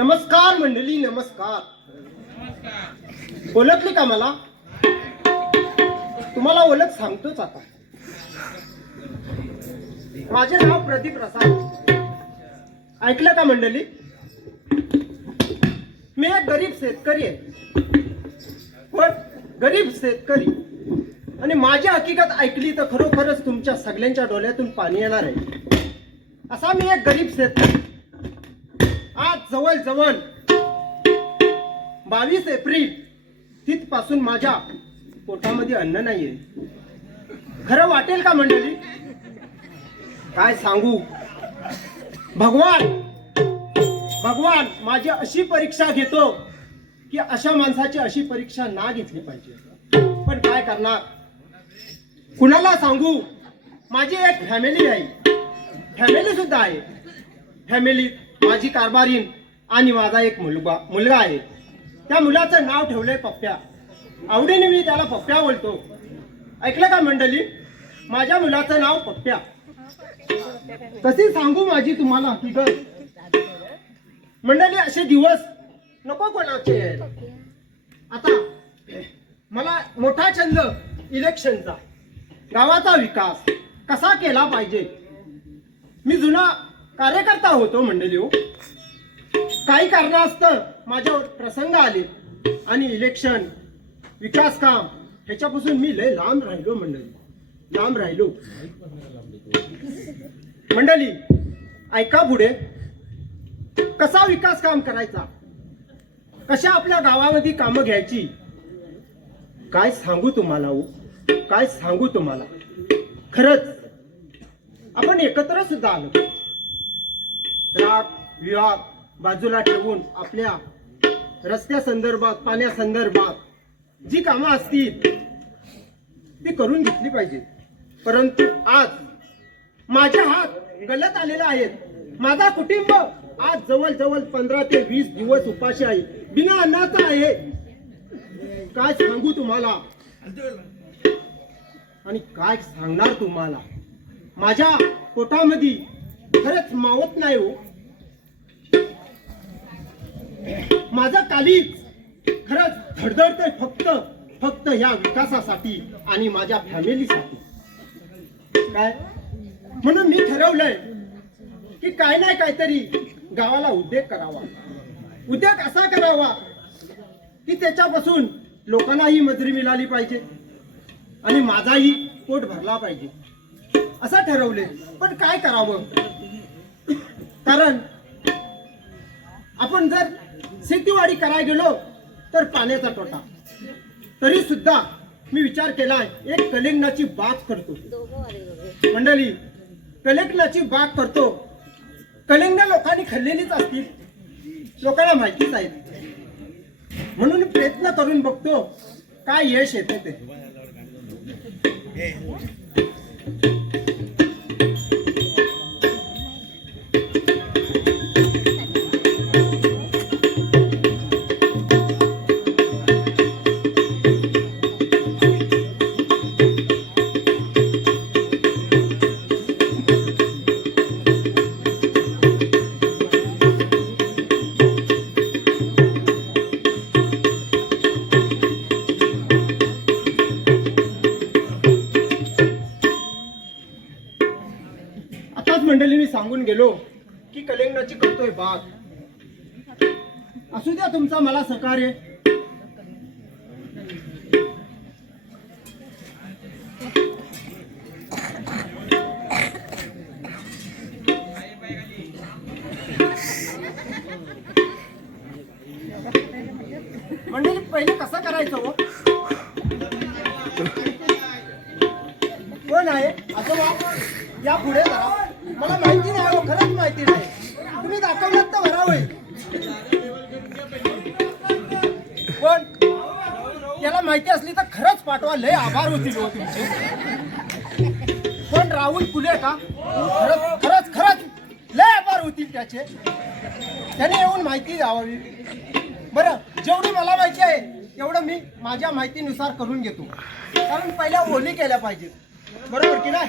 नमस्कार मंडळी, नमस्कार. ओळखली का मला? तुम्हाला ओळख सांगतोच आता. माझे नाव प्रदीप रसाळ. ऐकलं का मंडळी? मी एक गरीब शेतकरी आहे. पण गरीब शेतकरी आणि माझी हकीकत ऐकली तर खरोखरच तुमच्या सगळ्यांच्या डोळ्यातून पाणी येणार आहे. असा मी एक गरीब शेतकरी. आज जवळ 22 एप्रिल तिथपासून माझ्या पोटामध्ये अन्न नाहीये. खरं वाटेल का मंडळी? काय सांगू? भगवान माझी अशी परीक्षा घेतो की अशा माणसाची अशी परीक्षा ना घेतली पाहिजे. पण काय करणार? कुणाला सांगू? माझी एक फॅमिली आहे, फॅमिली सुद्धा आहे. फॅमिलीत माझी कारभारीण आणि माझा एक मुलगा आहे. त्या मुलाचं नाव ठेवलंय पप्प्या. आवडीने मी त्याला पप्प्या बोलतो. ऐकलं का मंडळी? माझ्या मुलाचं नाव पप्प्या. कशी सांगू माझी तुम्हाला हकीकत? मंडळी, असे दिवस नको कोणाचे. आता मला मोठा छंद इलेक्शनचा, गावाचा विकास कसा केला पाहिजे. मी जुना कार्यकर्ता होतो मंडळी हो. काही कारणास्तव माझ्यावर प्रसंग आले आणि इलेक्शन, विकास काम ह्याच्यापासून मी लय लांब राहिलो मंडळी, लांब राहिलो. मंडळी ऐका पुढे. कसा विकास काम करायचा, कशा आपल्या गावामध्ये कामं घ्यायची, काय सांगू तुम्हाला हो, काय सांगू तुम्हाला. खरंच आपण एकत्र सुद्धा आलो. राग विवाद बाजूला ठेवून आपल्या रस्त्या संदर्भात, पाण्यासंदर्भात जी कामं असतील ती करून घेतली पाहिजे. परंतु आज माझे हात गलत आलेले आहेत. माझा कुटुंब आज जवळ 15 ते 20 दिवस उपाशी आहे, बिना अन्नाचा आहे. काय सांगू तुम्हाला आणि काय सांगणार तुम्हाला. माझ्या पोटामध्ये खरंच मावत नाही हो. माझं कालीच खरंच धडधडतंय फक्त ह्या विकासासाठी आणि माझ्या फॅमिलीसाठी. काय म्हणून मी ठरवलंय की काय नाही काहीतरी गावाला उद्योग करावा. उद्योग असा करावा की त्याच्यापासून लोकांनाही मजुरी मिळाली पाहिजे आणि माझाही पोट भरला पाहिजे, असं ठरवले. पण काय करावं? कारण आपण जर शेतीवाडी करायला गेलो तर पाण्याचा तोटा. तरी सुद्धा मी विचार केलाय, एक कलिंगडाची बाग करतो मंडळी. कलिंगडाची बाग करतो. कलिंगड लोकांनी खाल्लेलीच असतील, लोकांना माहितीच आहेत. म्हणून प्रयत्न करून बघतो काय यश येते ते. मंडळी मी सांगून गेलो की कलिंगडाची करतोय बाग. असू द्या तुमचा मला सहकार्य. मंडळी पहिले कसं करायचं हो? कोण आहे आजोबा? या पुढे जरा. मला माहिती नाही हो, खरंच माहिती नाही. तुम्ही दाखवलात तर बरा होईल. पण त्याला माहिती असली तर खरंच पाठवा, लय आभार होतील हो तुमचे. पण राहुल फुले का? खरंच लय आभार होतील त्याचे. त्याने येऊन माहिती द्यावी. बरं, जेवढी मला माहिती आहे तेवढं मी माझ्या माहितीनुसार करून घेतो. कारण पहिल्या ओली केल्या पाहिजे, बरोबर की नाही?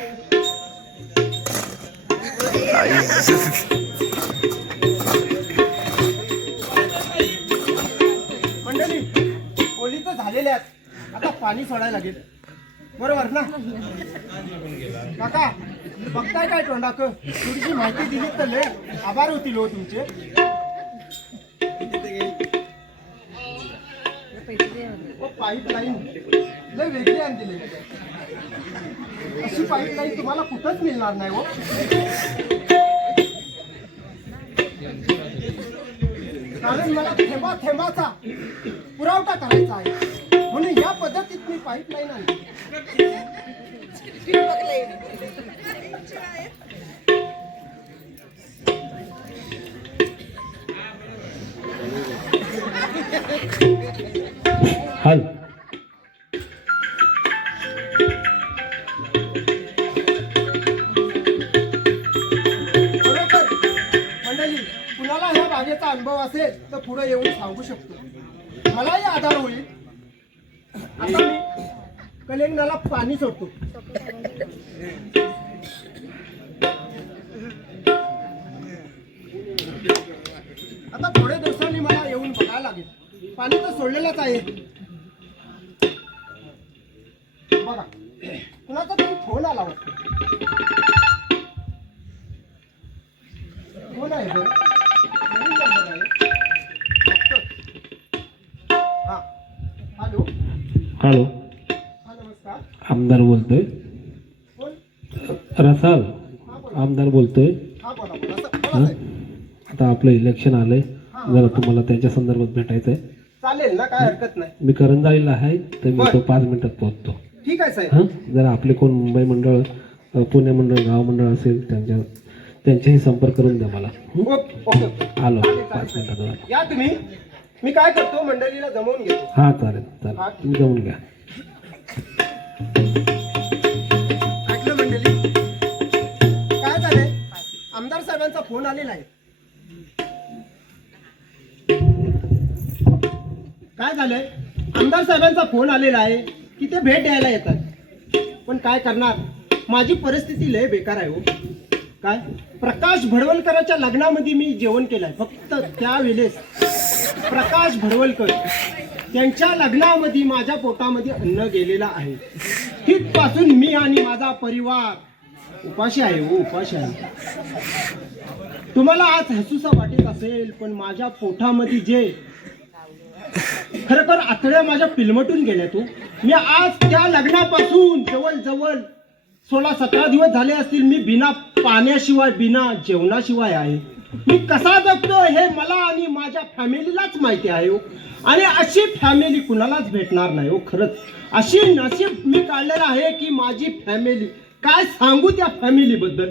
पाणी सोडायला लागेल, बरोबर ना काका? बघताय काय तोंडाक? थोडीशी माहिती दिली तर लय आभार होतील हो तुमचे. पाईपलाईन लय वेगळी आणली, अशी पाईपलाईन तुम्हाला कुठंच मिळणार नाही हो. कारण मला थेंबा थेंबाचा पुरवठा करायचा आहे, म्हणून या पद्धतीत मी पाईपलाईन आणली. हल बरोबर मंडळी, कुणाला ह्या बागेचा अनुभव असेल तर पुढे येऊन सांगू शकतो, मलाही आधार होईल. आता मी कलिंगडाला पाणी सोडतो. आता थोड्या दिवसांनी मला येऊन बघायला लागेल. पाणी तर सोडलेलंच आहे. बघा, कुणाचा तरी फोन आला वाटतो. कोण आहे बरं? नवीन नंबर आहे. हा, हॅलो. हॅलो, हा, नमस्कार. आमदार बोलतोय. कोण? रसाल आमदार बोलतोय. हा, बोला बोला. बोला साहेब. आता आपलं इलेक्शन आलंय, जरा तुम्हाला त्याच्या संदर्भात भेटायचंय. चालेल ना, काय हरकत नाही. मी करंजाईला आहे, तर मी तो 5 मिनिटात पोहोचतो. ठीक आहे साहेब. हां, जरा आपले कोण मुंबई मंडळ, पुणे मंडळ, गाव मंडळ असेल त्यांच्याही संपर्क करून द्या मला. ओके. आलो 5 मिनिटात. या तुम्ही. मी काय करतो, मंडळीला जमवून घेतो. हां, चालेल चालेल, तुम्ही जाऊन घ्या. ऐकलं मंडळी, काय झालंय? आमदार साहेबांचा फोन आलेला आहे. काय झालंय? आमदार साहेबांचा फोन आलेला आहे की ते भेट द्यायला येतात. पण काय करणार, माझी परिस्थिती लय बेकार आहे हो. काय, प्रकाश भडवलकरांच्या लग्नामध्ये मी जेवण केलंय. फक्त त्यावेळेस प्रकाश भडवलकर त्यांच्या लग्नामध्ये माझ्या पोटामध्ये अन्न गेलेलं आहे. तिथपासून मी आणि माझा परिवार उपाशी आहे हो, उपाशी आहे. तुम्हाला आज हसूसा वाटत असेल, पण माझ्या पोटामध्ये जे खरोखर आतड्या माझ्या पिलमटून गेल्या तू. मी आज त्या लग्नापासून जवळ 16-17 दिवस झाले असतील मी बिना पाण्याशिवाय, बिना जेवणाशिवाय आहे. मी कसा जगतो हे मला आणि माझ्या फॅमिलीलाच माहिती आहे हो. आणि अशी फॅमिली कुणालाच भेटणार नाही हो. खरंच अशी नशीब मी काढलेलं आहे की माझी फॅमिली, काय सांगू त्या फॅमिलीबद्दल.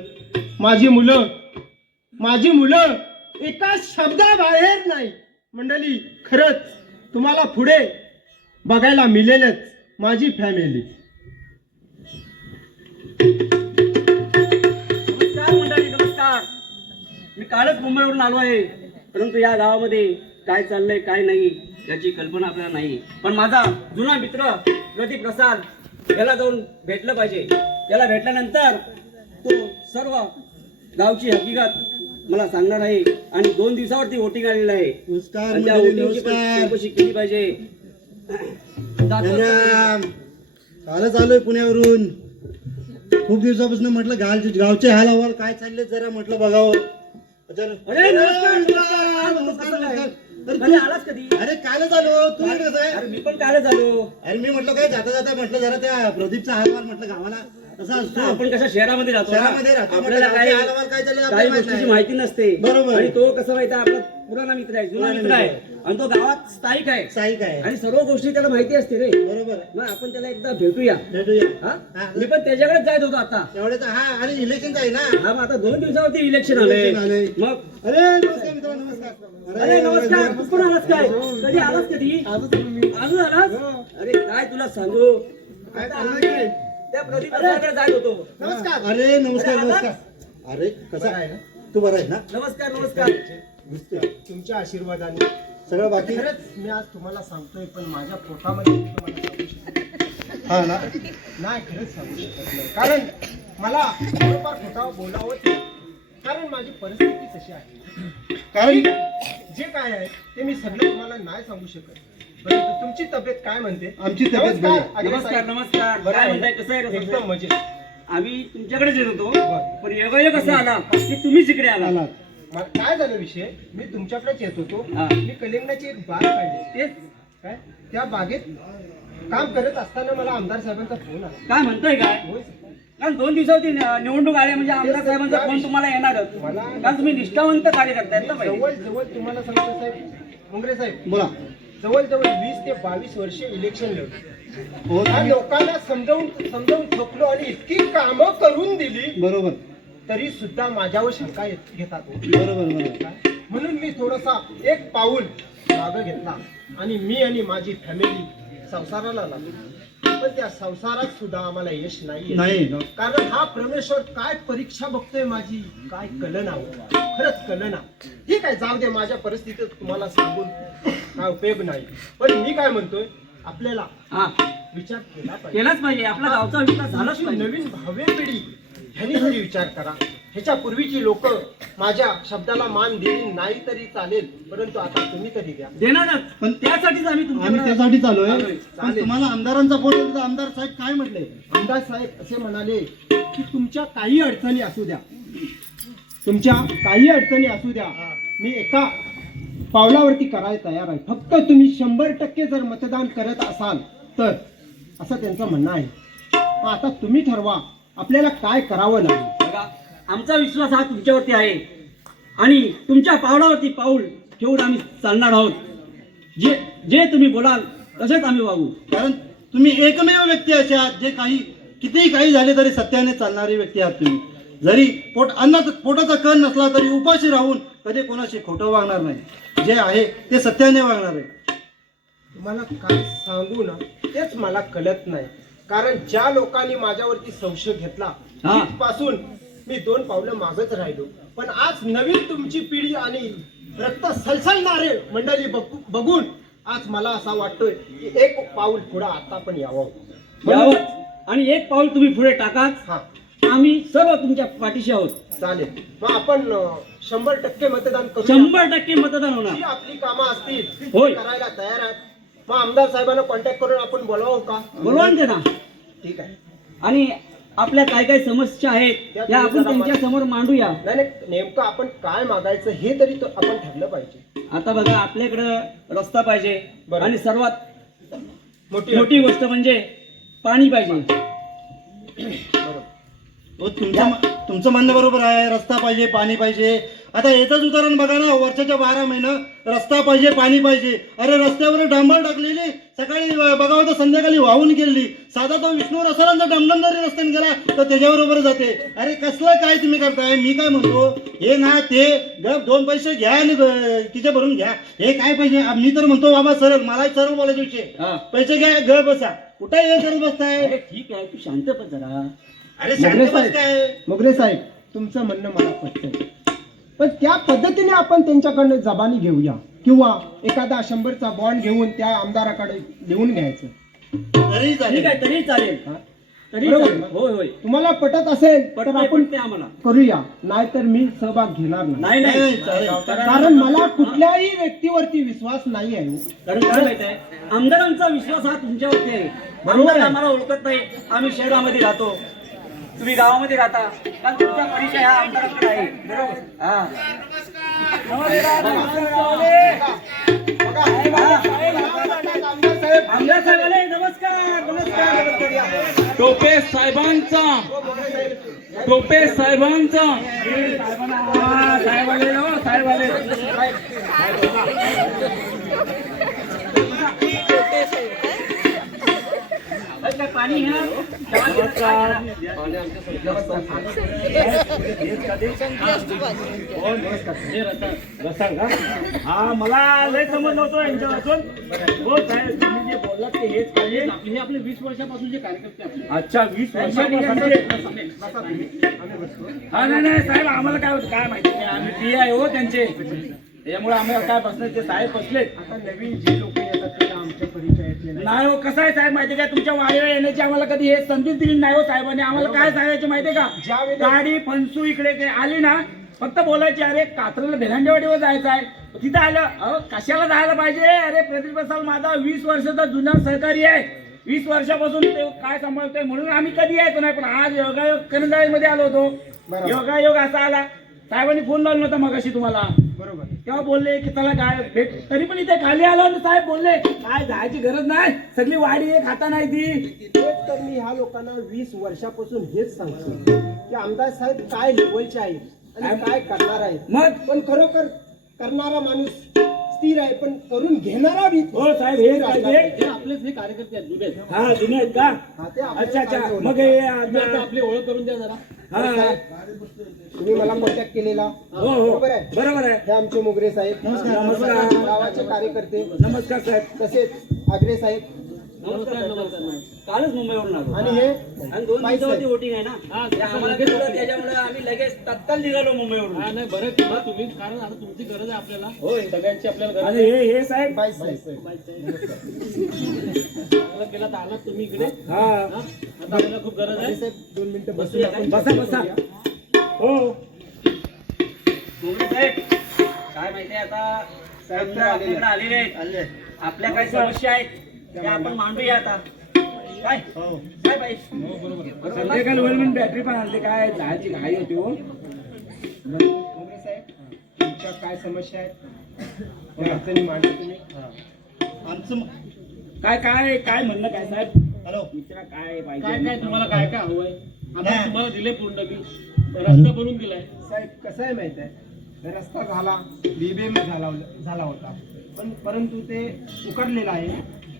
माझी मुलं एका शब्दाबाहेर नाही मंडळी. खरंच तुम्हाला पुढे बघायला मिळेलच माझी फॅमिली. नमस्कार मंडळी, नमस्कार. मी कालच मुंबईवरून आलो आहे, परंतु या गावामध्ये काय चाललंय काय नाही याची कल्पना आपल्याला नाही. पण माझा जुना मित्र प्रदीप प्रसाद याला जाऊन भेटलं पाहिजे. त्याला भेटल्यानंतर तो सर्व गावची हकीकत मला सांगणार आहे आणि 2 दिवसावरती वोटिंग आलेलं आहे. नमस्कार त्या मंडळी, वोटिंगची पण नमस्कार. चौकशी केली पाहिजे. राम. कालच आलोय पुण्यावरून. खूप दिवसापासून म्हटलं गावचे हाल अहवाल काय चालले जरा म्हटलं बघावं. अरे नमस्कार, नमस्कार. कधी आलास कधी? अरे कालच आलो. तू कसं आहे? अरे मी पण कालच आलो. अरे मी म्हटलं काय जाता म्हटलं जरा त्या प्रदीपचा हाल अहवाल म्हटलं गावाला कसा असतो. आपण कशा शहरामध्ये राहतो ना? शहरामध्ये राहतो. आपल्याला गावचे हाल अहवाल काय चालले काही आपल्याला माहित गोष्टीची नाही. माहिती नसते. बरोबर. आणि तो कसं माहिती आहे, आपला पुराणा मित्र आहे, जुना मित्र आहे आणि तो गावात स्थायिक आहे साईक आहे. आणि सर्व गोष्टी त्याला माहिती असते रे. बरोबर. मग आपण त्याला एकदा भेटूया. भेटूया. हा? हा. मी पण त्याच्याकडेच जायत होतो आता. एवढेच हा. आणि इलेक्शन आहे ना. हा, मग आता 2 दिवसावरती इलेक्शन आलंय. इलेक्शन आलंय. मग अरे नमस्कार मित्र, नमस्कार. अरे नमस्कार. तू पण आलास काय? कधी आलास कधी? आजच आलास? अरे काय तुला सांगू, काय आता चाललंय आम्ही काय? त्या प्रदीप प्रसादाकडे जायत होतो. नमस्कार. अरे नमस्कार अरे, नमस्कार. अरे कसा बरं आहे ना? तू बरा आहे ना? नमस्कार, नमस्कार. तुमच्या आशीर्वादाने सगळं बाकी खरंच मी आज तुम्हाला सांगतोय, पण माझ्या पोटामध्ये तुम्हाला सांगू शकत नाही. हा ना. नाही, खरंच सांगू शकत नाही. कारण मला थोडंफार खोटा बोलावंच नाही. कारण माझी परिस्थिती तशी आहे. कारण जे काय आहे ते मी सगळं तुम्हाला नाही सांगू शकत. परंतु तुमची तब्येत काय म्हणते? आमची तब्येत बरी आहे. आग्रे नमस्कार साहेब. नमस्कार बरं काय आहे म्हणताय ना? कसं आहे एकदम कसं मजेत. आम्ही तुमच्याकडेच येत होतो बरं. पण योगायोग कसं आला की तुम्हीच इकडे आला आलात. मला काय झालं विषय, मी तुमच्याकडेच येत होतो. हा. मी कलिंगडाची एक बाग काढली. तेच काय त्या बागेत काम करत असताना मला आमदार साहेबांचा फोन आला. काय म्हणताय काय होय. कारण 2 दिवसावरती निवडणूक आली म्हणजे आमदार साहेबांचा फोन तुम्हाला येणारच कारण तुम्ही निष्ठावंत कार्यकर्ता आहेत ना पहिले. जवळ जवळ तुम्हाला सांगतो साहेब, मुंगरे साहेब, बोला. जवळजवळ 20 ते 22 वर्षे इलेक्शन लढली. हो या लोकांना समजावून थकलो आणि इतकी कामं करून दिली बरोबर तरी सुद्धा माझ्यावर शंका घेतात हो. बरोबर. म्हणून मी थोडासा एक पाऊल मागं घेतला आणि मी आणि माझी फॅमिली संसाराला लागलो. पण त्या संसारात सुद्धा आम्हाला यश नाही. नाही. कारण हा परमेश्वर काय परीक्षा बघतोय माझी, काय कळना हो. खरंच कळना. ठीक आहे, जाऊ दे, माझ्या परिस्थितीत तुम्हाला सांगून काय उपयोग नाही. पण मी काय म्हणतोय, आपल्याला हा विचार केला पाहिजे. केलाच पाहिजे आपला गावचा विकास झालाच आमची पाहिजे. नवीन भावी पिढी ह्यांनी तरी विचार करा. ह्याच्या पूर्वीची लोक माझ्या शब्दाला मान दिली नाही तरी चालेल, परंतु आता तुम्ही तरी द्या. देणारच पण त्यासाठीच आम्ही आम्ही तुमच्याकडे त्यासाठी चालू आहे. चालेल. पण तुम्हाला आमदारांचा फोन येतो तर आमदार साहेब काय म्हटले? आमदार साहेब असे म्हणाले की तुमच्या काही अडचणी असू द्या, तुमच्या काही अडचणी असू द्या, मी एका पावलावरती करायला तयार आहे. फक्त तुम्ही 100% जर मतदान करत असाल तर, असं त्यांचं म्हणणं आहे. मग आता तुम्ही ठरवा आपल्याला काय करावं लागेल. बघा, आमचा विश्वास हा तुमच्यावरती आहे आणि तुमच्या पावलावरती पाऊल ठेवून आम्ही चालणार आहोत. जे जे तुम्ही बोलाल तसेच आम्ही वागू. कारण तुम्ही एकमेव व्यक्ती असे आहात जे कितीही काही झाले तरी सत्याने चालणारी व्यक्ती आहात तुम्ही. जरी पोटाचा कण नसला तरी उपाशी राहून कधी कोणाशी खोटं वागणार नाही. जे आहे ते सत्याने वागणार आहे. तुम्हाला काय सांगू ना तेच मला कळत नाही. कारण ज्या लोकांनी माझ्यावरती संशय घेतला हा. तिथपासून मी 2 पावलं मागच राहिलो. पण आज नवीन तुमची पिढी आणि रक्त सलसलणारे मंडळी बघून आज मला असा वाटतोय की एक पाऊल पुढे आता पण यावं. यावं आणि एक पाऊल तुम्ही पुढे टाकाच. हा, आम्ही सर्व तुमच्या पाठीशी आहोत. चालेल. मग आपण 100% मतदान करू. 100% मतदान होणार. जी आपली कामं असतील ती होय. करायला तयार आहेत. मग आमदार साहेबांना कॉन्टॅक्ट करून आपण बोलावं का? बोलवा ना त्यांना. ठीक आहे. आणि आपल्या काय काय समस्या आहेत या आपण त्यांच्या समोर मांडूया. नाही नाही, नेमकं आपण काय मागायचं हे तरी तो आपण ठरलं पाहिजे. आता बघा, आपल्याकडं रस्ता पाहिजे बरं. आणि सर्वात मोठी मोठी गोष्ट म्हणजे पाणी पाहिजे. बरोबर. हो, तुमचं म्हणणं बरोबर आहे. रस्ता पाहिजे, पाणी पाहिजे. आता याचंच उदाहरण बघा ना, वर्षाच्या 12 महिने रस्ता पाहिजे, पाणी पाहिजे. अरे रस्त्यावर डांबर टाकलेली, सकाळी बघावं तर संध्याकाळी वाहून गेली. साधा तो विष्णू रसारांचा डमडम जरी रस्त्याने गेला तर त्याच्याबरोबर जाते. अरे कसलं काय तुम्ही करताय? मी काय म्हणतो, हे ना ते गप 2 पैसे घ्या आणि तिचे भरून घ्या. हे काय पाहिजे? मी तर म्हणतो बाबा सरळ, मला सरळ बोलायचे विषय. हा. पैसे घ्या, घर बसा. कुठे हे करत बसताय? अरे ठीक आहे, तू शांत बस जरा. अरे मोगरे शांत बस काय? मोगरे साहेब, तुमचं म्हणणं मला पटतंय. पण त्या पद्धतीने आपण त्यांच्याकडनं जबानी घेऊया किंवा एखादा 100चा बॉन्ड घेऊन त्या आमदाराकडे देऊन घ्यायचं. तरी ठीक चालेल. आहे, तरी चालेल. हा? तरी बरोबर चालेल. ना? होय होय. तुम्हाला पटत असेल तर पटते आपण पटते आम्हाला. करूया, नाहीतर मी सहभाग घेणार नाही. नाही नाही, नाही चालेल. कारण मला कुठल्याही व्यक्तीवरती विश्वास नाही आहे. कारण काय माहित आहे, आमदारांचा विश्वास हा तुमच्यावरती आहे. बरोबर आहे. आमदार आम्हाला ओळखत नाही. आम्ही शहरामध्ये राहतो, तुम्ही गावामध्ये राहता. कारण तुमचा परिचय हा आमदाराकडे आहे. बरोबर. हा. नमस्कार, आमदार साहेब आले. नमस्कार नमस्कार नमस्कार. टोपे साहेबांचा हा, साहेब आले हो, साहेब आले. काय पाणी घेणार? हा, मला लय समज नव्हतं यांच्यापासून. हो साहेब, तुम्ही जे बोललात ते हेच पाहिजे. हे आपले 20 वर्षापासूनचे कार्यकर्ते आहेत. अच्छा, 20 वर्षापासून. हा नाही नाही साहेब, आम्हाला काय होतं काय माहिती नाही. आम्ही पी आहे हो त्यांचे, त्यामुळे आम्हाला काय बसले ते साहेब बसलेत. आता नवीन जे लोक येतात ते आमच्या परिचयातले नाही. नाही हो, कसं आहे साहेब माहिती काय, तुमच्या वाडीवर येण्याची आम्हाला कधी हे संधी दिली नाही हो साहेबांनी. आम्हाला काय सांगायचं माहितीये का, ज्यावेळेला- गाडी फणसू इकडे आली ना, फक्त बोलायची अरे कात्रला भेलांडेवाडीवर जायचं आहे, तिथं आलं अहो कशाला जायला पाहिजे. अरे प्रदीप प्रसाद माझा 20 वर्षाचा जुना सहकारी आहे. 20 वर्षापासून ते काय सांभाळतोय म्हणून आम्ही कधी यायचो नाही. पण आज योगायोग मध्ये आलो होतो. बरोबर. योगायोग असा आला. साहेबांनी फोन लावला होता मगाशी तुम्हाला. बरोबर. तेव्हा बोलले की चला काय भेट. तरी पण इथे खाली आलो आणि साहेब बोलले काय जायची गरज नाही. सगळी वाडी आहे खाता नाही ती. तेच तर मी ह्या लोकांना 20 वर्षापासून हेच सांगतो की आमदार साहेब काय लेवलचे आहेत आणि काय करणार आहेत. मग पण खरोखर करणारा माणूस स्थिर आहे पण करून घेणारा बी हो साहेब हे पाहिजे. आपलेच हे कार्यकर्ते आहेत जुने. हा जुने आहेत का. हा, ते आपल्याला अच्छा अच्छा सांगतो. मग हे आता आता आपली ओळख करून द्या जरा. हा तुम्ही मला कॉन्टॅक्ट केलेला हो हो बरोबर आहे. बरोबर आहे. हे आमचे मोगरे साहेब नमस्कार. गावाचे कार्यकर्ते नमस्कार साहेब. तसेच आगरे साहेब नमस्कार नमस्कार. कालच मुंबईवरून आलो. आणि हे आणि 2 बाईक दिवसावरती साहेब. वोटिंग आहे ना. ते आम्हाला कळलं, त्याच्यामुळे आम्ही लगेच तत्काळ निघालो मुंबईवरून. हा नाही बरं केलं तुम्ही, कारण आता तुमची गरज आहे आपल्याला. होय. सगळ्यांची आपल्याला गरज आणि हे साहेब बाईक साहेब चांगलं केलं तर आलात तुम्ही इकडे. हा आता आपल्याला खूप गरज आहे. आगरे साहेब 2 मिनिटं बसून आपण बसा बसा. हो मुंबई साहेब काय माहितीये आता साहेब तर आपल्याकडे आलेले आहेत. आपल्या काही समस्या आहेत त्या आपण मांडूया आता. काय काय बाई संध्याकाळी होईल म्हणून बॅटरी पण आणली. काय जायची घाई होती हो. मोगरे साहेब तुमच्या काय समस्या आहेत त्या अडचणी मांडा तुम्ही. आमचं काय काय काय म्हणणं काय साहेब. हॅलो दुसरा काय काय पाहिजे. काय तुम्हाला काय काय हवंय. आता नाही. तुम्हाला दिले पूर्ण बी. रस्ता बनवून दिलाय. साहेब कसं आहे माहित आहे रस्ता झाला बीबीएम झाला होता पण परंतु ते उकरलेला आहे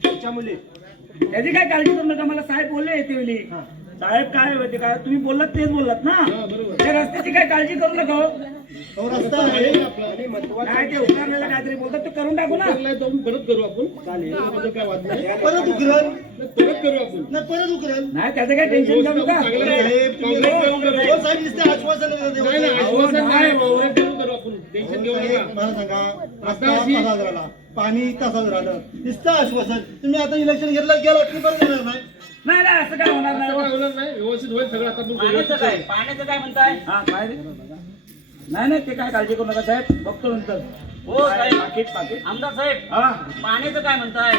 त्याच्यामुळे त्याची काय काळजी करू नका. मला साहेब बोलले येते वेळी. हा. साहेब काय होते का तुम्ही बोललात तेच बोललात ना. त्या रस्त्याची काय काळजी करू नका हो. तो रस्ता आहे आणि महत्वाचं काय ते उकारलेलं काहीतरी बोलतात ते करून टाकू ना. परत करू आपण. चालेल त्याबद्दल काय वाद नाही. परत उकरल परत करू आपण. नाही परत उकरल. नाही त्याचं काय टेन्शन घेऊ नका. साहेब तुम्ही हो साहेब नुसते आश्वासन देता. नाही नाही आश्वासन नाही. ओव्हरॅप करू आपण. टेन्शन घेऊ नका. साहेब, मला सांगा रस्ता तसाच राहिला पाणी तसाच राहिलं नुसतं आश्वासन. तुम्ही आता इलेक्शन घेतलं गेला की परत येणार नाही. नाही नाही असं काय होणार नाही. होणार नाही. व्यवस्थित होईल सगळं. आता आपण पाण्याचं काय पाण्याचं काय म्हणताय. हा काय रे? नाही नाही ते काय काळजी करू नका साहेब. बघतो नंतर. हो साहेब. पाकिट आमदार साहेब हा पाण्याचं काय म्हणताय.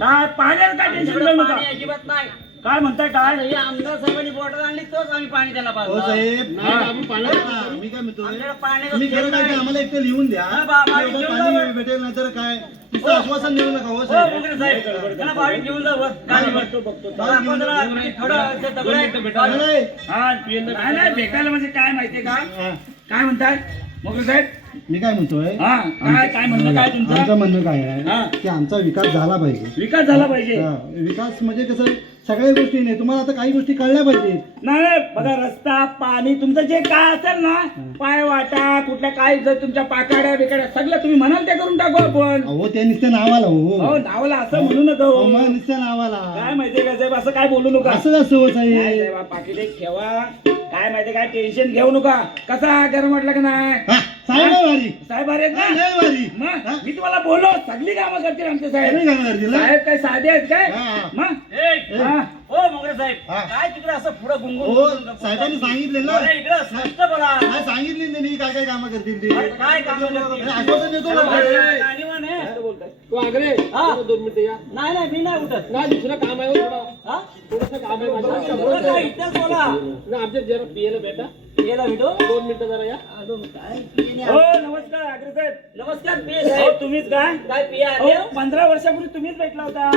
काय पाण्याचं काय टेन्शन आमच्याकडे घेऊ नका. पाणी अजिबात नाही. काय म्हणताय काय. हे आमदार साहेबांनी बॉटल आणली तोच आम्ही पाणी त्याला हो पाजलं. साहेब नाही आपण पाण्यात हा, मी काय म्हणतोय आमच्याकडे पाण्याचं तुम्ही थेंब खरं काय ते नाही. आम्हाला एकटं लिहून द्या. हा, बाबा, एवढं लिहून पाणी द्या. भेटेल नाही तर काय नुसतं आश्वासन देऊ नका हो हो साहेब. मुंगरे साहेब मला बावीस घेऊन जाऊ वर. काय बघतो बघतो. बघा, आपण जरा थोडं ते दगड आहेत. नाही. हा नाही नाही भेटायला म्हणजे काय माहितीये का. हा, काय म्हणताय मोगरे साहेब. मी काय म्हणतोय हा काय म्हणणं काय आमचं तुमचं. म्हणणं काय हा. आहे की आमचा विकास झाला पाहिजे. विकास झाला पाहिजे. हा, विकास म्हणजे कसं सगळ्या गोष्टी नाही तुम्हाला आता काही गोष्टी कळल्या पाहिजेत. नाही नाही, बघा रस्ता पाणी तुमचं जे काय असेल ना पाय वाटा कुठल्या काय जर तुमच्या पाकाड्या बिकाड्या सगळं तुम्ही म्हणाल ते करून टाकू आपण. अहो ते नुसतं नावाला हो हो नावाला असं म्हणू नका हो. मग नुसतं नावाला काय माहितीये का साहेब असं काय बोलू नका. असं असं हो नाही साहेब. साहेब पाकिट एक ठेवा. काय माहितीये काय टेन्शन घेऊ नका. कसा गरम वाटलं का नाही. हा, साहेब आहे भारी. साहेब अरे ना लय भारी. मग मी तुम्हाला बोललो सगळी कामं करतील आमचे साहेब. तुम्ही काय करतील, हा? साहेब काय साधे आहेत काय हा, हा. मग ए, हा. हो मोगरे साहेब हा. काय तिकडे असं पुढं गुंगून हो साहेबांनी सांगितले ना. अरे इकडं स्पष्ट बोला. नाही सांगितले त्यांनी काय काय कामं करतील ते. अरे काय काम करतील? अरे आश्वासन देतो ना. गाडीवान आहे. तू आग्रे हा. 2 मिनिटं या. नाही नाही मी नाही उठत. नाही दुसरं काम आहे हो थोडं. हा? थोडंसं काम आहे माझं. एवढं काय इथंच बोला. नाही, आमच्या जरा पियला भेटा. गेला भेटो. 2 मिनिटं जरा या. अजून काय पिये हो नमस्कार आग्रे साहेब. नमस्कार पिये हो साहेब. तुम्हीच काय काय पिये हो आले. 15 वर्षापूर्वी तुम्हीच भेटला होता.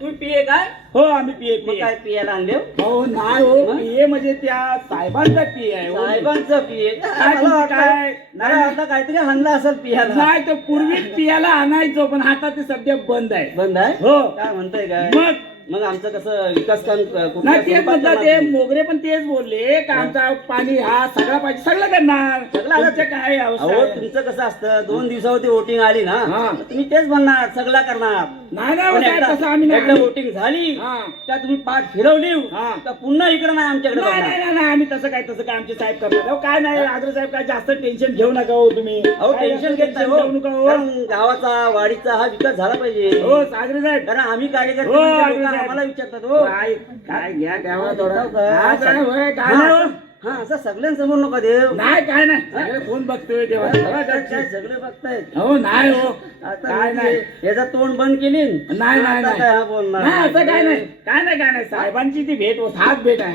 तुम्ही पिये काय हो आम्ही पीए मग काय पियाला आणले हो नाही हो पीए म्हणजे त्या साहेबांचा पीए आहे हो. साहेबांचं पिये काय मला वाटलं काय? मला वाटलं काहीतरी हल्ला असेल पियाला. नाही तर पूर्वी पियाला आणायचो पण आता ते सध्या बंद आहे. बंद आहे हो काय म्हणताय काय मग मग आमचं कसं विकास काम कुठल्या नाही तेच स्वरूपात म्हणतात करणार ते तुम्ही? मोगरे पण तेच बोलले का आमचा पाणी हा सगळा पाहिजे सगळं करणार. सगळं आता- तुमचं काय अवस्था अहो आहे? तुमचं कसं असतं 2 दिवसावरती वोटिंग आली ना हा. मग तुम्ही तेच म्हणणार सगळं करणार. नाही नाही पण हो साहेब, एकदा तसं आम्ही नाही. वोटिंग झाली हा. त्या तुम्ही पाठ फिरवली हा. तर पुन्हा इकडे नाही आमच्याकडे नाही बघणार. नाही नाही, नाही, आम्ही तसं काय आमचे साहेब करणार. अहो काय नाही आग्रे साहेब काय जास्त टेन्शन घेऊ नका हो तुम्ही. अहो काय टेन्शन जास्त घेत नाही घेऊ नका हो. हो. कारण गावाचा वाडीचा हा विकास झाला पाहिजे. हो आग्रे साहेब कारण आम्ही कार्यकर्ते हो, म्हणजे आग्रे लोकं साहेब. आम्हाला विचारतात हो काय काय घ्या घ्यावा थोडा काय? हा, काय होय, काय नाही हो. हा असं सगळ्यांसमोर नका देव नाही काय नाही सगळे कोण बघतोय देवा सगळं काय करतोय. सगळे बघतायत हो नाही हो आता काय नाही याचा तोंड बंद केली नाही नाही आता काय हा बोलणार नाही असं काय नाही काय नाही साहेबांची ती भेट हात भेट आहे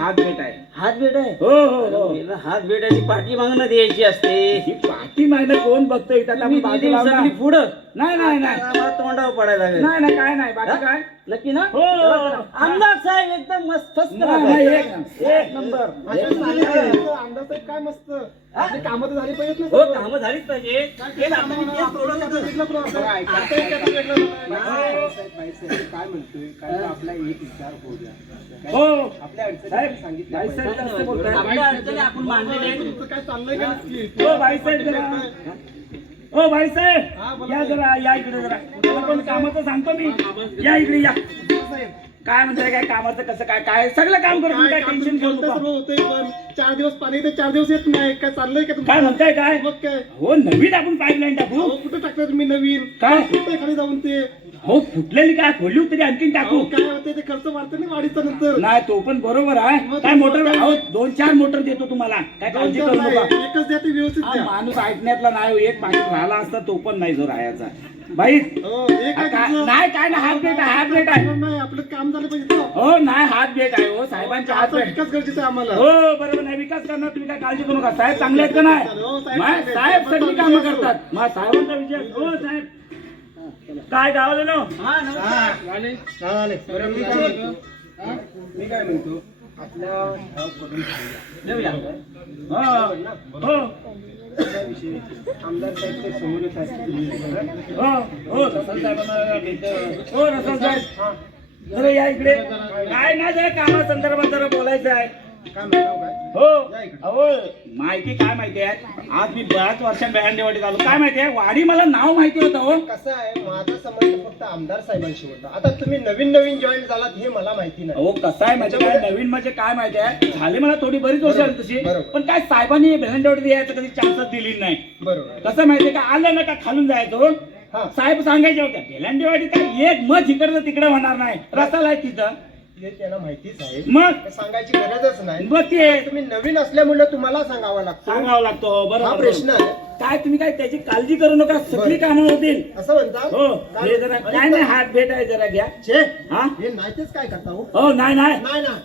हात भेट आहे हो हो हो हिला हात भेटायची पाठी मागणं द्यायची असते ही पाठी मागणं कोण बघतोय इथं आता तुम्ही आपण दिली बाजूला सगळी ना. पुढं नाही नाही नाही आम्हाला तोंडावर पडायला लागेल नाही काय नाही बाकी काय नक्की ना हो, हो. आमदार साहेब एकदम मस्त नाही, एक नंबर अंदाज काय मस्त आपली कामं तर झाली पाहिजेत ना हो कामं झालीच पाहिजे तेच आता मी तेच सोडवलं होतं. काय म्हणतोय काय आपला एक विचार होऊ द्या हो आपल्या अडचणी साहेब सांगितलं बाईसाहेब जास्त बोलताय. आपल्या अडचणी आपण मांडलेल्या आहेत. तुमचं काय चाललंय का नक्की? हो बाईसाहेब जरा हो बाईसाहेब या जरा या इकडे जरा तुम्हाला पण कामाचं सांगतो मी या इकडे या काय म्हणताय काय कामाचं कसं काय काय सगळं काम करतो काय काम टेन्शन घेऊ बोलतंय नका सर्व होतंय पण 4 दिवस पाणी येते 4 दिवस येत नाही काय चाललंय का तुमचं? काय म्हणताय काय मग काय हो नवीन आपण पाईपलाईन टाकू अहो, कुठं टाकलं तुम्ही नवीन काय? कुठं खाली जाऊन ते हो फुटलेली काय खोडली तरी आणखीन टाकू अहो, काय होते ते खर्च वाढतं ना वाढीचा नंतर नाही तो पण बरोबर आहे मग काय ते मोटर मोटर अहो 2-4 मोटर देतो तुम्हाला काय काळजी करू नाही, नका एकच द्या ते व्यवस्थित हा, द्या माणूस ऐकण्यातला नाही एक पाकिट राहिला असता तो पण नाही जो राहायचा बाई हो, एक आहे तुमचं. नाही काय ना हात भेट आहे हात भेट आहे नाही आपलं काम झालं पाहिजे ना. हो नाही हात भेट आहे हो साहेबांचे हात आमचा भेट विकास गरजेचा आहे आम्हाला हो बरोबर नाही विकास करणार तुम्ही काय काळजी करू नका साहेब चांगले आहेत का नाही हो, साहेब मग चांगले आहेत. साहेब सगळी कामं साहेब करतात मग साहेबांचा विषय हो साहेब काय गावाला नो हा नमस्कार मी काय म्हणतो आपल्या गाव पडून देऊया. हो विषयी आमदार साहेब ते समोरच आहेत हो हो रसल साहेबांना भेटतो हो रसल साहेब जरा या इकडे काय नाही जरा कामासंदर्भात जरा बोलायचं आहे काय म्हणतो काय हो हो माहिती काय माहिती आहे आज मी बऱ्याच वर्षांत बेहंडेवाडीत आलो काय माहिती आहे वाडी मला नाव माहिती होतं हो कसं आहे माझा संबंध फक्त आमदार साहेबांशी होता आता तुम्ही नवीन जॉईन झालात हे मला माहिती नाही हो कसं आहे म्हणजे काय नवीन म्हणजे काय माहिती आहे झाले मला थोडी बरीच वर्ष आली तशी बरोबर. पण काय साहेबांनी बेहंडेवाडीत यायचं कधी चान्सच दिली नाही बरोबर कसं माहितीये का आलं ना का खालून जायचं हा. साहेब सांगायचे होते बेहंडेवाडी काय एक मत इकडचं तिकडे होणार नाही रसाला आहे तिथं हे त्यांना माहितीच आहे मग ते सांगायची गरजच नाही मग ते तुम्ही नवीन असल्यामुळे तुम्हाला सांगावं लागतं सांगावं लागतो हा बरोबर प्रश्न आहे काय तुम्ही काय त्याची काळजी करू नका सगळी कामं होतील असं म्हणता हो हे जरा काय नाही हात भेट आहे जरा घ्या छे हा हे नाहीतेच काय करता हो हो नाही नाही नाही ना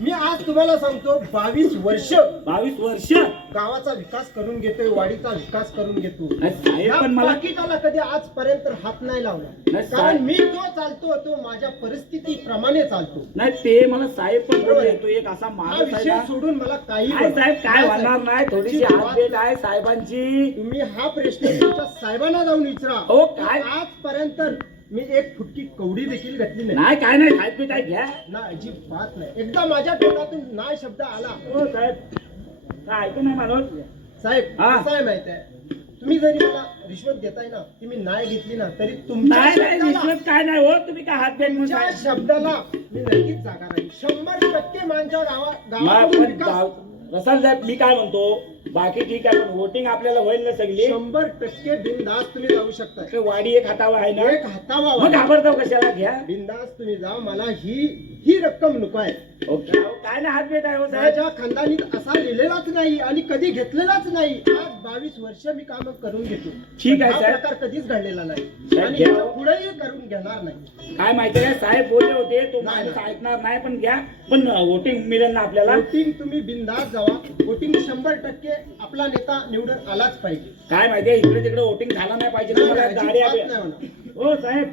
मी आज तुम्हाला सांगतो 22 वर्ष 22 वर्ष गावाचा विकास करून घेतोय वाडीचा विकास करून घेतो नाही, साहेब या पण मला पाकिटाला कधी आजपर्यंत हात नाही लावला नाही, कारण साहेब- मी जो चालतो तो माझ्या परिस्थितीप्रमाणे चालतो नाही ते मला साहेब पण बरोबर आहे. येतो एक असा हा माणूस आहे विषय ना. सोडून मला काही काय साहेब काय नाही, होणार साहेब. नाही थोडीशी तुमची हात बात- भेट आहे साहेबांची तुम्ही हा प्रश्न तुमच्या साहेबांना जाऊन विचारा हो, काय? आजपर्यंत मी एक फुटकी कवडी देखील घातली नाही नाही काय नाही साहेब भेट आहे घ्या ना अजिबात नाही एकदा माझ्या तोंडातून नाही शब्द आला हो साहेब काय ऐकू नाही माणूस साहेब हा. कसं आहे माहित आहे तुम्ही जरी मला रिश्वत देताय ना ती मी नाही घेतली ना तरी तुमच्या नाही नाही शब्दाला- विश्वास काय नाही हो तुम्ही काय हात भेट म्हणून तुमच्या साहेब. शब्दाला मी नक्कीच जागा राहील 100% माझ्या मा- गावातून पण विकास गाव- रसाल साहेब मी काय म्हणतो बाकी ठीक आहे पण वोटिंग आपल्याला होईल ना सगळी 100% बिनधास्त तुम्ही जाऊ शकता ते वाडी एक हातावर आहे ना एक हातावा मग घाबरतो कशाला घ्या बिनधास्त तुम्ही जा मला ही रक्कम नको आहे ओके अहो, काय नाही हात भेट आहे हो साहेब माझ्या खानदानीत असा लिहिलेलाच नाही आणि कधी घेतलेलाच नाही आज 22 वर्ष मी काम करून घेतो ठीक आहे, हा साहेब. प्रकार कधीच घडलेला नाही साहेब, आणि घ्या. याच्या पुढेही करून घेणार नाही काय माहिती आहे साहेब बोलले होते तो नाही, माणूस नाही. ऐकणार नाही पण घ्या पण वोटिंग मिळेल ना आपल्याला वोटिंग तुम्ही बिनधास्त जावा वोटिंग 100% आपला नेता निवडून आलाच पाहिजे काय माहिती आहे इकडे तिकडे वोटिंग झाला नाही पाहिजे नाही, तुम्हाला नाही, गाडी अजिबात आहे. नाही होणार. हो साहेब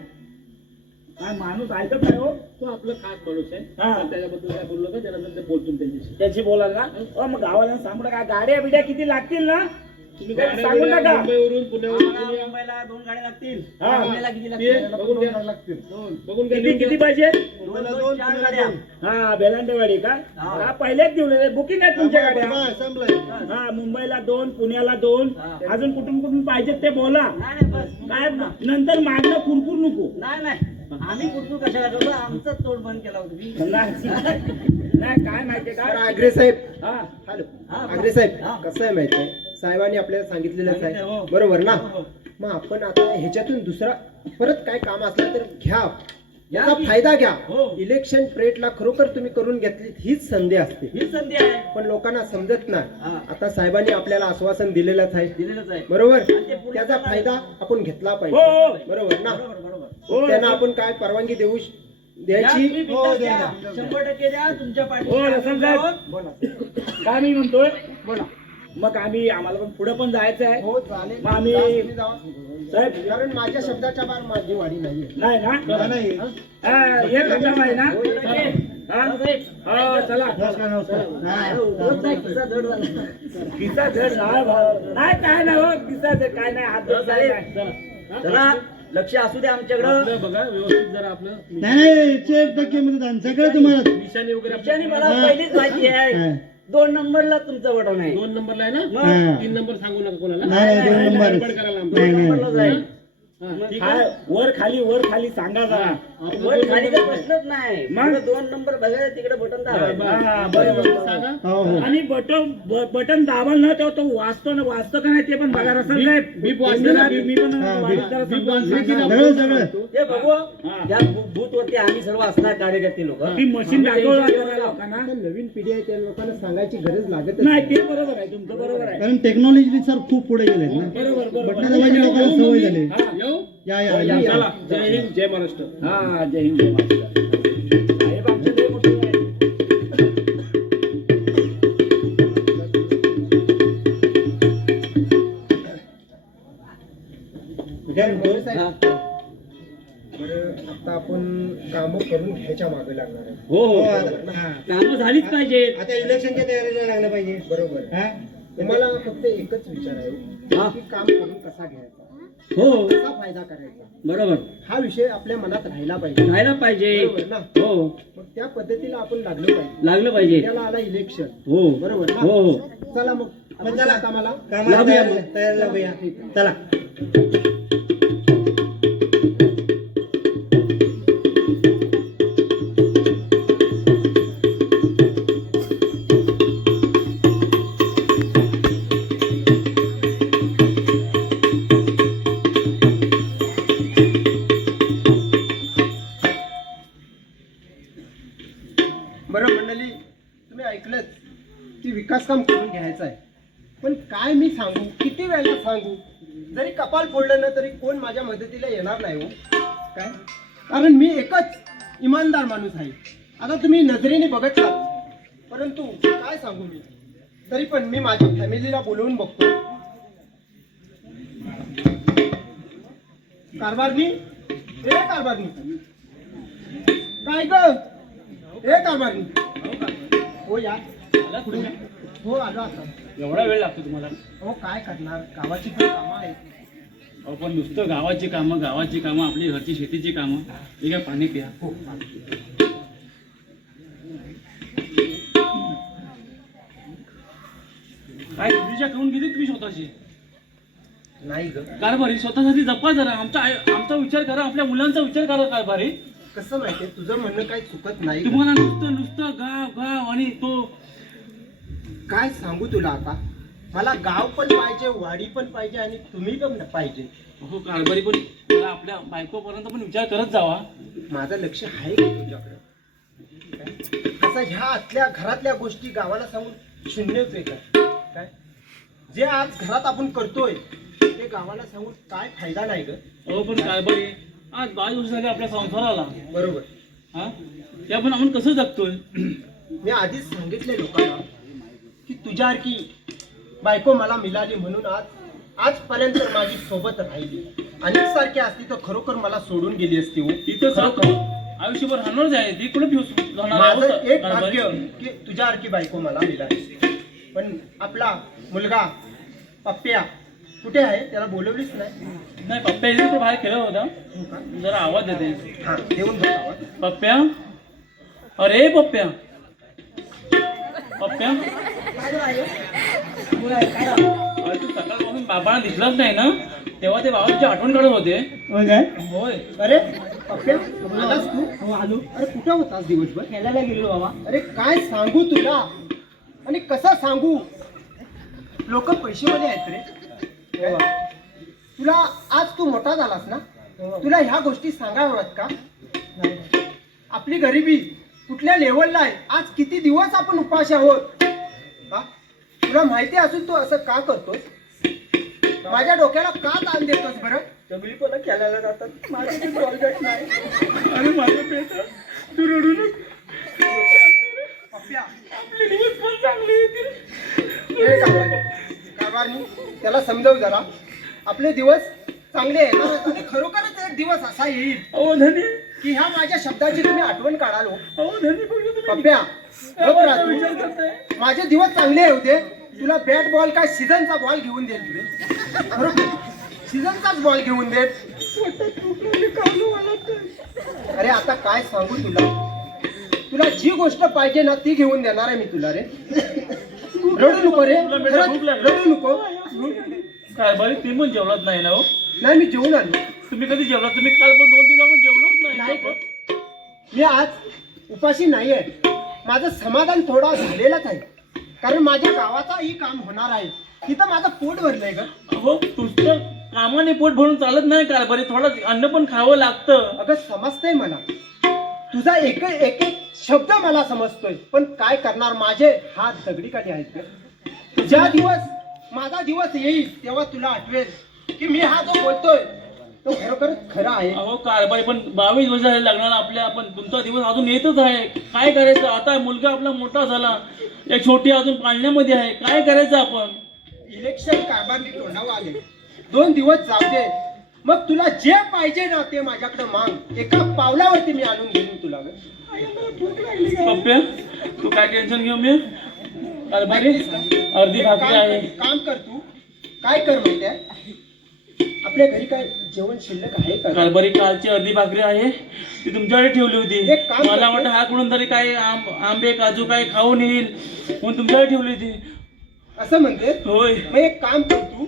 काय माणूस ऐकत नाही हो तो आपलं खास माणूस आहे हा. त्याच्याबद्दल काय बोललो का त्यानंतर ते बोलतो त्यांच्याशी त्याची बोलाल ना हो मग गावाला सांगू नका गाड्या बिड्या किती लागतील ना तुम्ही काय गाड्या सांगू बिड्या नका मुंबईवरून पुण्यावरून आम्हाला तुम्ही या. मुंबईला 2 गाड्या लागतील हा. पुण्याला किती ते लागतील बघून घ्या. लागतील. बघून घ्या, किती लिहून किती घ्या. पाहिजे 4 गाड्या हा बेलांडेवाडी का हा. हा पहिलेच दिवले बुकिंग आहे तुमच्या गाड्या बरं, संपलंय. हा मुंबईला 2 पुण्याला 2 हा. अजून कुठून पाहिजेत ते बोला नाही नाही बस काय नंतर मागणं कुरकुर नको नाही नाही आम्ही कुठून कशाला करतो आमचं तोड बंद केला होता तुम्ही नाही काय माहितीये बरं, का आग्रे साहेब हा हॅलो हा, आग्रे साहेब हा. कसं आहे माहिती आहे साहेबांनी आपल्याला सांगितलेलंच सांगितलं, आहे हो. बरोबर ना हो, हो. मग आपण आता ह्याच्यातून दुसरा परत काय काम असलं तर घ्या याचा फायदा घ्या. हो. इलेक्शन पिरियडला खरोखर तुम्ही करून घेतली हीच संधी असते, ही संधी आहे. पण लोकांना समजत नाही. हा. आता साहेबांनी आपल्याला आश्वासन दिलेलंच आहे, दिलेलंच आहे. बरोबर. आणि ते पुढे त्याचा करणार फायदा आपण घेतला हो, पाहिजे, हो. बरोबर ना. हो, त्यांना आपण काय परवानगी द्या, द्यायची. तुम्ही बिनधास्त द्या. 100% द्या. तुमच्या हो, पाठीशी रसन आम्ही साहेब. आहोत. काय मी म्हणतोय बोला, मग आम्हाला पण पुढे पण जायचं आहे. हो चालेल, मग आम्ही- जा, तुम्ही जावा. साहेब कारण माझ्या शब्दाच्या बाहेर माझी वाढी नाहीये. नाही ना नाही. हे खंडम आहे ना. हा? हो, चला. उतरत नाही, खिसा जड झाला. किस्सा जड नाही भाऊ. नाही काय नाही हो, किस्सा जड काय नाही, हात जड काय नाही. चला लक्ष असू द्या आमच्याकडं. आपलं बघा व्यवस्थित जरा आपलं नाही 1% मतदान सगळं तुम्हाला. निशाणी वगैरे निशाणी मला पहिलीच माहिती आहे. 2 नंबरला तुमचं बटन आहे. 2 नंबरला आहे ना. हा. 3 नंबर सांगू नका कोणाला. नाही 2 नंबर. गडबड करायला आमचं. 2 नंबरला जाईल. ठीक काय आहे. वर खाली सांगा जरा. आपलं वर 2 खाली नंबर तर प्रश्नच नाही. मग? पुढे 2 नंबर बघायला तिकडे बटन दाबायचं. हा, बरं, बरोबर. सांगा. हो हो. आणि बटन दाबाल ना तेव्हा तो वाचतो का नाही ते पण बघा रसल साहेब. बीप वाचलं ना, बीप. मी पण हा, वाचताना बीप समजावून वाचलं की सांगा. सगळं. ते बघू. हा. त्या बूथ वरती आम्ही सर्व असणार कार्यकर्ते लोक. ती मशीन दाखवलं जरा लोकांना. आता नवीन पिढी आहे, त्या लोकांना सांगायची गरज लागत नाही ते बरोबर आहे, तुमचं बरोबर आहे. कारण टेक्नॉलॉजी सर खूप पुढे गेलेत ना. बरोबर बटणं दाबायची लोकांना सवय झाली. हा. येऊ. या चला जय हिंद जय महाराष्ट्र. हा, जय हिंद जय महाराष्ट्र. साहेब आमचे लय मोठे आहे. हा. बरं, आता आपण कामं करून घ्यायच्या मागे लागणार आहे. हो हो, हो आता कामं झालीच पाहिजेत. आता इलेक्शनच्या तयारीला लागलं पाहिजे. बरोबर. हा? तुम्हाला फक्त एकच विचार आहे हा. की काम करून कसा घ्यायचा, हो कसा फायदा करायचा, बरोबर हा विषय आपल्या मनात राहिला पाहिजे, राहायला पाहिजे. बरोबर ना. हो मग त्या पद्धतीला आपण लागलो पाहिजे. लागलं पाहिजे. त्याला आला इलेक्शन, हो बरोबर ना. हो हो. चला मग आपण चला. त्या कामाला कामाला लागूया. तयारीला लागूया. चला. बरं मंडळी, तुम्ही ऐकलंच की विकास काम करून घ्यायचं आहे. पण काय मी सांगू, किती वेळा सांगू, जरी कपाल फोडलं ना तरी कोण माझ्या मदतीला येणार नाही हो. काय, कारण मी एकच इमानदार माणूस आहे. आता तुम्ही नजरेने बघत आहात, परंतु काय सांगू मी, तरी पण मी माझ्या फॅमिलीला बोलवून बघतो. कारभारनी, कारभारनी काय ग, कारभारनी. हो या, हो आलो आता. एवढा वेळ लागतो तुम्हाला? हो काय करणार, गावाची पण कामं आहेत. अहो पण नुसतं गावाची कामं आपली घरची शेतीची कामं. हे काय पाणी प्या. काय तुझ्या करून घेते तुम्ही स्वतःची नाही ग, कारभारी? स्वतःसाठी जपा जरा. आमचा विचार करा, आपल्या मुलांचा विचार करा कारभारी. कसं माहितीये, तुझं म्हणणं काही चुकत नाही ग. तुम्हाला नुसतं गाव आणि तो काय सांगू तुला आता, मला गाव पण पाहिजे, वाडी पण पाहिजे आणि तुम्ही पण पाहिजे. हो कारभारी, पण मला आपल्या बायकोपर्यंत पण विचार करत जावा. माझं लक्ष आहे का तुझ्याकडे? कसं ह्या आतल्या घरातल्या गोष्टी गावाला सांगून शून्य उपयोग आहे. काय जे आज घरात आपण करतोय ते गावाला सांगून काय फायदा नाही ग. हो पण कारभारी, आज 22 वर्ष झाले आपल्या संसाराला. बरोबर. हा, ते आपण कसं जगतोय? मी आधीच सांगितले लोकांना की तुझ्यासारखी बायको मला मिळाली म्हणून आजपर्यंत माझी सोबत राहिली. अनेक सारखी असती तर खरोखर मला सोडून गेली असती हो. तिथं खरोखर. आयुष्यभर राहणारच आहे ती. कुठे माझं एक भाग्य की तुझ्यासारखी बायको मला मिळाली. पण आपला मुलगा पप्प्या कुठे आहे, त्याला बोलवलीच नाही. नाही, पप्प्या पण बाहेर केलं होतं. हो का? जरा आवाज देते. हा, देऊन बघ आवाज. पप्प्या, अरे पप्प्या, पप्प्या, अरे तू सकाळपासून बाबांना दिसलाच नाही ना. तेव्हा ते बाबांची आठवण काढत होते. होय. अरे पप्प्या, आलास तू? हो आलो. अरे कुठं होतास दिवसभर? खेळायला गेलो बाबा. अरे काय सांगू तुला, आणि कसं सांगू, लोक पैसेवाले आहेत रे. तुला आज तू मोठा झालास ना, तुला ह्या गोष्टी सांगाव्यात का? आपली गरिबी कुठल्या लेवलला आहे, आज किती दिवस आपण उपाशी आहोत हा? तुला माहिती असून तू असं का करतोस? माझ्या डोक्याला का ताण देतोस बरं? सगळी पण खेळायला जातात, माझं ते टॉयलेट नाही. अरे माझं बेटा, तू रडू नको. पप्प्या, आपले दिवस पण चांगले येतील. हे कारभारनी त्याला समजव जरा. आपले दिवस चांगले येणार आहेत आणि खरोखरच एक दिवस असा येईल अहो धनी, की ह्या माझ्या शब्दाची तुम्ही आठवण काढालो. अहो धनी बघ तुम्ही पप्प्या, गप राहा तू. विचार करताय. माझे दिवस चांगले होते. तुला बॅट बॉल काय सीझनचा बॉल घेऊन देत तुझे बरोबर, सीझनचाच बॉल घेऊन देत. अरे आता काय सांगू तुला, तुला जी गोष्ट पाहिजे ना ती घेऊन देणार आहे मी तुला रे. रडू नको रे, खरंच रडू नको. कारभारी तुम्ही पण जेवलाच नाही ना हो. नाही मी जेवून आलो. तुम्ही कधी जेवला? तुम्ही काल पण 2 दिवस आपण जेवलोच नाही नाही. मी आज उपाशी नाही आहे. माझं समाधान थोडा झालेलंच आहे, कारण माझ्या गावाचाही काम होणार आहे. तिथं माझं पोट भरलंय ग. हो, तुमचं कामाने पोट भरून चालत नाही कारभारी, थोडं अन्न पण खावं लागतं. अगं समजतंय मला, तुझा एक एक शब्द मला समजतोय, पण काय करणार, माझे हात दगडीकाठी आहेत ग. ज्या दिवस माझा दिवस येईल तेव्हा तुला आठवेल की मी हा जो बोलतोय तो खरोखरच खरा आहे. अहो कारभारी, पण 22 वर्ष झाले लग्नाला आपल्या, पण तुमचा दिवस अजून येतच आहे. काय करायचं आता? मुलगा आपला मोठा झाला, एक छोटी अजून पाळण्यामध्ये आहे. काय करायचं आपण? इलेक्शन कारभारनी तोंडावर आले, 2 दिवस जाऊ दे, मग तुला जे पाहिजे ना ते माझ्याकडे माग. एका पावलावरती मी आणून घेईन तुला ग. पप्प्या, तू काय टेन्शन घेऊ मी. कारभारी, अर्धी भाकरी आहे. काम कर, तू काय कर माहिती आहे, आपल्या घरी काय जेवण शिल्लक आहे का? कारभारी, कालची अर्धी भाकरी आहे, ती तुमच्याकडे ठेवली होती. एक काम मला करते. वाटतं हा कुठून तरी काय आंबे काजू काय खाऊन येईल म्हणून तुमच्याकडे ठेवली होती. असं म्हणते. होय. मग एक काम कर, तू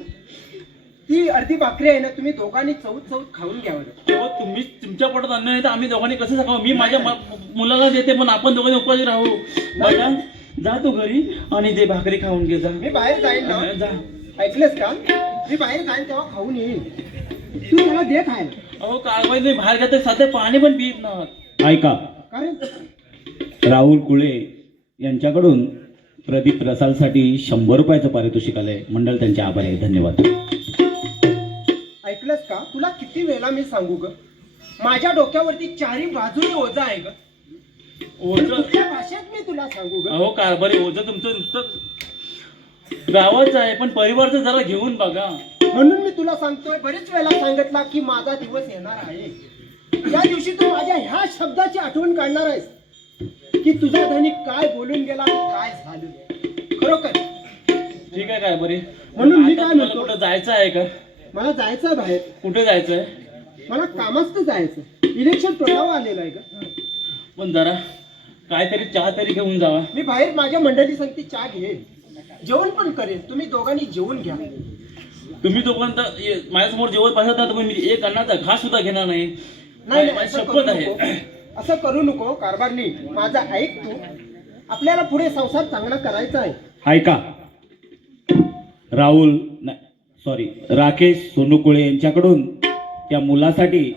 ती अर्धी भाकरी आहे ना, तुम्ही दोघांनी चौथ खाऊन घ्यावं. हो, तुम्ही तुमच्या पोटात अन्न नाही तर आम्ही दोघांनी कसं खाऊ? मी माझ्या मुलाला देते, पण आपण दोघांनी उपाशी राहू. बघा, जा तू घरी आणि ते भाकरी खाऊन घे जा. मी बाहेर जाईन ना, जा. ऐकलंस का? मी बाहेर जाईन तेव्हा खाऊन येईन, तू मला दे खायला. अहो कारभारी, तुम्ही बाहेर घेता साधं पाणी पण पित नाहात. ऐका, कारण राहुल कुळे यांच्याकडून प्रदीप रसालसाठी 100 रुपयाचं पारितोषिक आलंय. मंडळ त्यांचे आभारी आहे. धन्यवाद. ऐकलंस का? तुला किती वेळा मी सांगू ग, माझ्या डोक्यावरती चारी बाजूने ओझं आहे ग. ओझं? कुठल्या भाषेत मी तुला सांगू ग? अहो कारभारी, ओझं तुमचं नुसतं गावाचं आहे, पण परिवारचं जरा घेऊन बघा. म्हणून मी तुला सांगतोय, बरेच वेळा सांगितला की माझा दिवस येणार आहे. त्या दिवशी तू माझ्या ह्या शब्दाची आठवण काढणार आहेस की तुझा धनी काय बोलून गेला, काय झालं खरोखर. ठीक आहे कारभारी. म्हणून मी आता काय तुम्हाला म्हणतो? कुठं जायचं आहे का? मला जायचं आहे बाहेर, कुठे जायचंय? मला कामाच तर जायचं. इलेक्शन तोंडावर आलेलं आहे ग. पण जरा काहीतरी चहा तरी घेऊन जावा. मी बाहेर माझ्या मंडळी सांगते चहा घेईन, जेवण पण करेन, तुम्ही दोघांनी जेवून घ्या. तुम्ही तोपर्यंत माझ्यासमोर जेवत बसत ना, तुम्ही एक अन्नाचा घास सुद्धा घेणार नाही. नाही माझी असं शपथ करू आहे. नको, असं करू नको कारभारनी. माझा ऐक तू, आपल्याला पुढे संसार चांगला करायचा आहे. ऐका, राकेश सोनुकुळे यांच्याकडून त्या मुलासाठी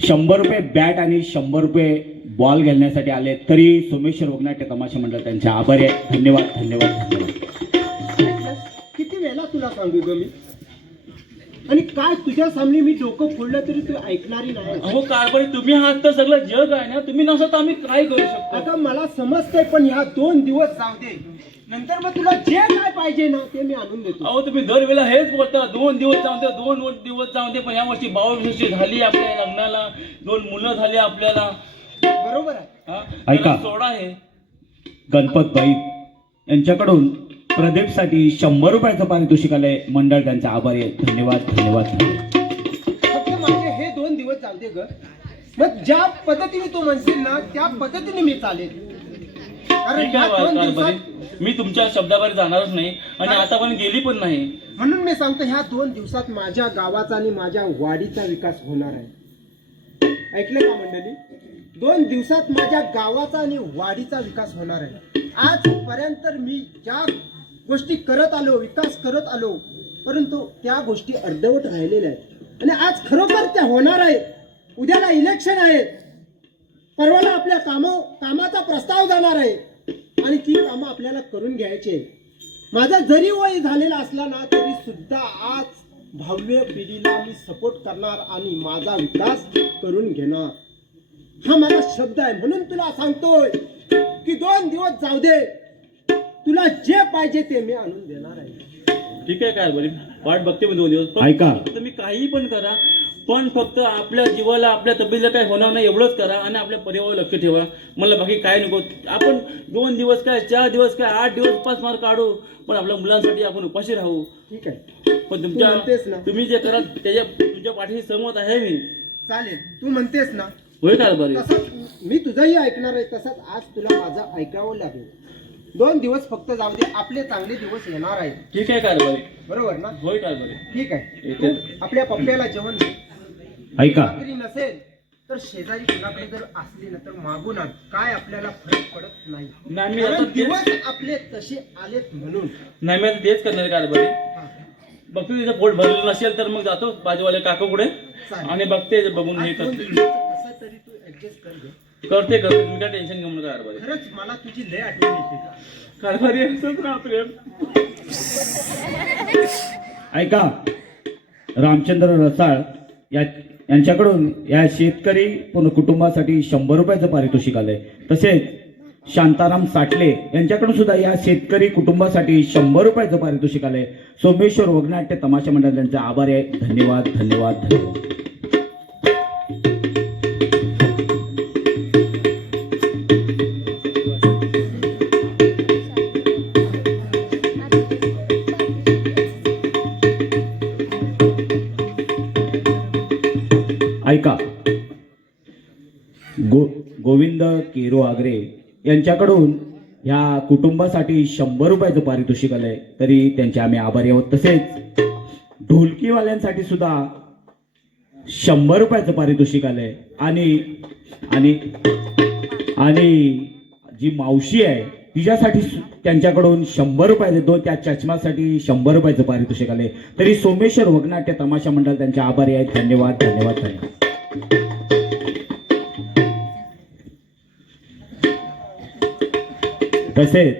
100 रुपये बॅट आणि 100 रुपये बॉल घालण्यासाठी आले. तरी सोमेश्वर वगनाट्य तमाशा मंडळ त्यांच्या आभारी आहे. धन्यवाद, धन्यवाद, धन्यवाद. किती वेळा तुला सांगू ग मी, आणि काय तुझ्या सामने मी डोकं फोडलं तरी तू ऐकणारी नाही. अहो कारभारी, तुम्ही आहात तर सगळं जग आहे ना, तुम्ही नसत आम्ही काय करू शकतो? आता मला समजतंय, पण ह्या 2 दिवस जाऊ दे, नंतर मग तुला जे काय पाहिजे ना ते मी आणून देतो. अहो तुम्ही दरवेळेला हेच बोलता, 2 दिवस जाऊन दे, 2 दिवस जाऊन दे, पण या वर्षी 22 वर्षी झाली आपल्या लग्नाला, 2 मुलं झाली आपल्याला. बरोबर आहे. हा? ऐका. त्याला सोडा हे. गणपत बाई यांच्याकडून प्रदीपसाठी 100 रुपयाचं पारितोषिक आलंय. मंडळ त्यांच्या आभारी आहे. धन्यवाद, धन्यवाद, धन्यवाद. फक्त माझे हे 2 दिवस जाऊ दे ग, मग ज्या पद्धतीने तू म्हणशील ना त्या पद्धतीने मी चालेल. कारण ठीक ह्या आहे 2 कारभारी, दिवसात मी तुमच्या शब्दाबाहेर जाणारच नाही आणि आतापर्यंत गेली पण नाही. म्हणून मी सांगतो, ह्या 2 दिवसात माझ्या गावाचा आणि माझ्या वाडीचा विकास होणार आहे. ऐकलं का मंडळी? 2 दिवसात माझ्या गावाचा आणि वाडीचा विकास होणार आहे. आजपर्यंत मी ज्या गोष्टी करत आलो, विकास करत आलो, परंतु त्या गोष्टी अर्धवट राहिलेल्या आहेत आणि आज खरोखर त्या होणार आहेत. उद्याला इलेक्शन आहेत, परवाला आपल्या कामाचा प्रस्ताव जाणार आहे आणि ती कामं आपल्याला करून घ्यायची आहे. माझा जरी वय झालेला असला ना तरी सुद्धा आज भव्य पिढीला मी सपोर्ट करणार आणि माझा विकास करून घेणार, हा माझा शब्द आहे. म्हणून तुला सांगतोय की 2 दिवस जाऊ दे, तुला जे पाहिजे ते मी आणून देणार आहे. ठीक आहे काय बरी वाट बघते मी 2 दिवस. पण ऐका. तुम्ही काही पण करा, पण फक्त आपल्या जीवाला आपल्या तब्येतीला काही होणार नाही एवढंच करा आणि आपल्या परिवारावर लक्ष ठेवा. मला बाकी काय नको. आपण 2 दिवस काय 4 दिवस काय 8 दिवस उपास मार काढू, पण आपल्या मुलांसाठी आपण उपाशी राहू. ठीक आहे, पण तू म्हणतेस ना. तुम्ही जे करा त्याच्या तुमच्या पाठीशी सहमत आहे मी. चालेल, तू म्हणतेस ना होय काय बरी. तसंच मी तुझंही ऐकणार आहे. तसंच आज तुला माझं ऐकावं लागेल. 2 दिवस फक्त जाऊ दे, आपले चांगले दिवस येणार आहेत. ठीक आहे काय बरी. बरोबर ना? होय काय बरी. ठीक आहे, येते. तू आपल्या पप्प्याला जेवण दे. ऐका. भाकरी नसेल तर शेजारी कुणाकडे जर असली ना तर मागून आण, काय आपल्याला फरक पडत नाही. नाही मी कारण आता तेच- दिवस आपले तसे आलेत म्हणून. नाही मी आता तेच करणार काय बरी. हा, बघतो तिचं पोट भरलेलं नसेल तर मग जातो बाजूवाल्या काकू पुढे चालेल. आणि बघते बघून हे आज 2 करते दिवसाचं कसं तरी तू ऍडजस्ट कर घे. करते तुम्ही काय टेन्शन घेऊ नका कारभारी. खरंच मला तुझी लय आठवण येते. कारभारी असंच राहतो. ऐका. रामचंद्र रसाळ यांच्याकडून या शेतकरी कुटुंबासाठी 100 रुपयाचं पारितोषिक आलंय. तसेच शांताराम साटले यांच्याकडून सुद्धा या शेतकरी कुटुंबासाठी 100 रुपयाचं पारितोषिक आलंय. सोमेश्वर वगनाट्य तमाशा मंडळ त्यांचे आभारी आहे. धन्यवाद धन्यवाद धन्यवाद. ऐका. गोविंद केरो आगरे यांच्याकडून ह्या कुटुंबासाठी 100 रुपयाचं पारितोषिक आलंय, तरी त्यांचे आम्ही आभारी आहोत. तसेच ढोलकीवाल्यांसाठी सुद्धा 100 रुपयाचं पारितोषिक आलंय आणि आणि आणि जी मावशी आहे तिच्यासाठी त्यांच्याकडून 100 रुपयाचे त्या चष्मासाठी 100 रुपयाचं पारितोषिक आले. तरी सोमेश्वर वगनाट्य तमाशा मंडळ त्यांचे आभारी आहेत. धन्यवाद धन्यवाद धन्यवाद. तसेच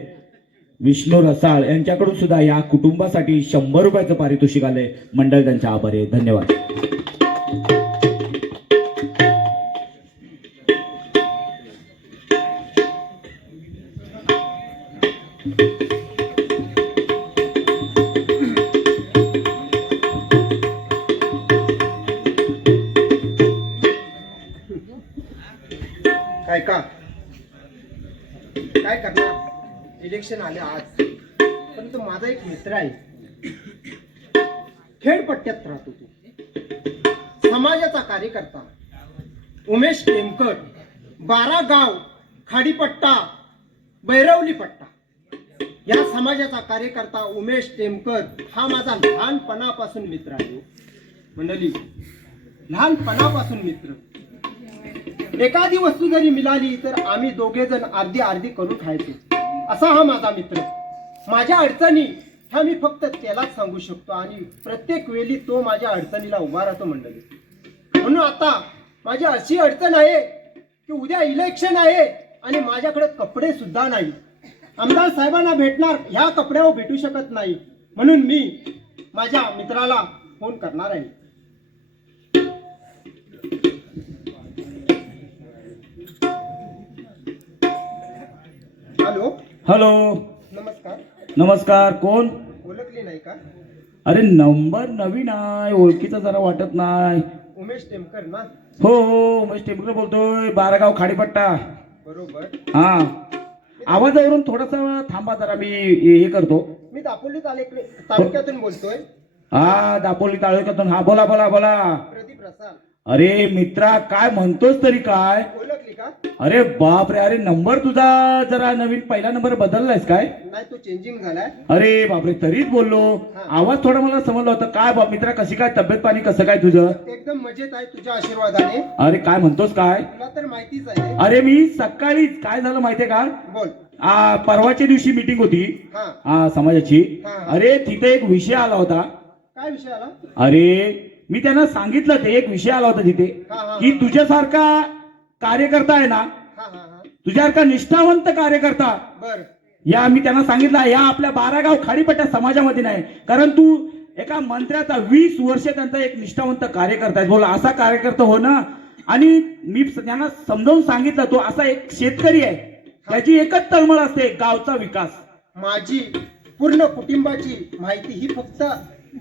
विष्णू रसाळ यांच्याकडून सुद्धा या कुटुंबासाठी 100 रुपयाचं पारितोषिक आलंय. मंडळ त्यांचे आभारी आहे. धन्यवाद. काय का काय करणार, इलेक्शन आले आज. परंतु माझा एक मित्र आहे, खेडपट्ट्यात राहतो तो, समाजाचा कार्यकर्ता उमेश टेमकर, 12 गाव खाडीपट्टा बैरवली पट्टा या समाजाचा कार्यकर्ता उमेश टेमकर हा माझा लहानपणापासून मित्र आहे. मंडळी, लहानपणापासून मित्र. एखादी वस्तू जरी मिळाली तर आम्ही दोघे जण अर्धी अर्धी करून खायचो. असा हा माझा मित्र. माझ्या अडचणी ह्या मी फक्त त्यालाच सांगू शकतो आणि प्रत्येक वेळी तो माझ्या अडचणीला उभा राहतो. मंडळी, म्हणून आता माझी अशी अडचण आहे की उद्या इलेक्शन आहे आणि माझ्याकडे कपडे सुद्धा नाही. आमदार साहेबांना भेटणार, ह्या कपड्यावर भेटू शकत नाही. म्हणून मी माझ्या मित्राला फोन करणार आहे. Hello hello. नमस्कार. नमस्कार. कोण? ओळखली नाही का? अरे नंबर नवीन आहे, ओळखीचा जरा वाटत नाही. उमेश टेमकर ना? हो हो उमेश टेमकर बोलतोय, 12 गाव खाडीपट्टा. बरोबर. हा. आवाजावरून थोडासा थांबा जरा, मी हे करतो. मी दापोली तालुक्यातून बोलतोय. हा दापोली तालुक्यातून. हा बोला बोला बोला. प्रदीप रसाल. अरे मित्रा काय म्हणतोस तरी काय? ओळखली का? अरे बाप रे. अरे नंबर तुझा जरा नवीन, पहिला नंबर बदललायस काय? नाही, तो चेंजिंग झालाय. अरे बापरे, तरीच बोललो. आवाज थोडा मला समजला होता. काय बाप मित्रा, कशी काय तब्येत पाणी, कसं काय तुझं? एकदम मजेत आहे तुझ्या आशीर्वादाने. अरे काय म्हणतोस काय? तुला तर माहितीच आहे. अरे मी सकाळीच, काय झालं माहितीये का, बोल. परवाच्या दिवशी मीटिंग होती हा. समाजाची. हा. अरे तिथे एक विषय आला होता. काय विषय आला? अरे मी त्यांना सांगितलं ते एक विषय आला होता तिथे की तुझ्यासारखा कार्यकर्ता आहे ना, तुझ्यासारखा निष्ठावंत कार्यकर्ता बर या मी त्यांना सांगितलं या आपल्या 12 गाव खाडीपट्ट्या समाजामध्ये नाही, कारण तू एका मंत्र्याचा 20 वर्ष त्यांचा एक निष्ठावंत कार्यकर्ता आहे. बोला असा कार्यकर्ता हो ना. आणि मी त्यांना समजावून सांगितलं तो असा एक शेतकरी आहे, त्याची एकच तळमळ असते गावचा विकास. माझी पूर्ण कुटुंबाची माहिती ही फक्त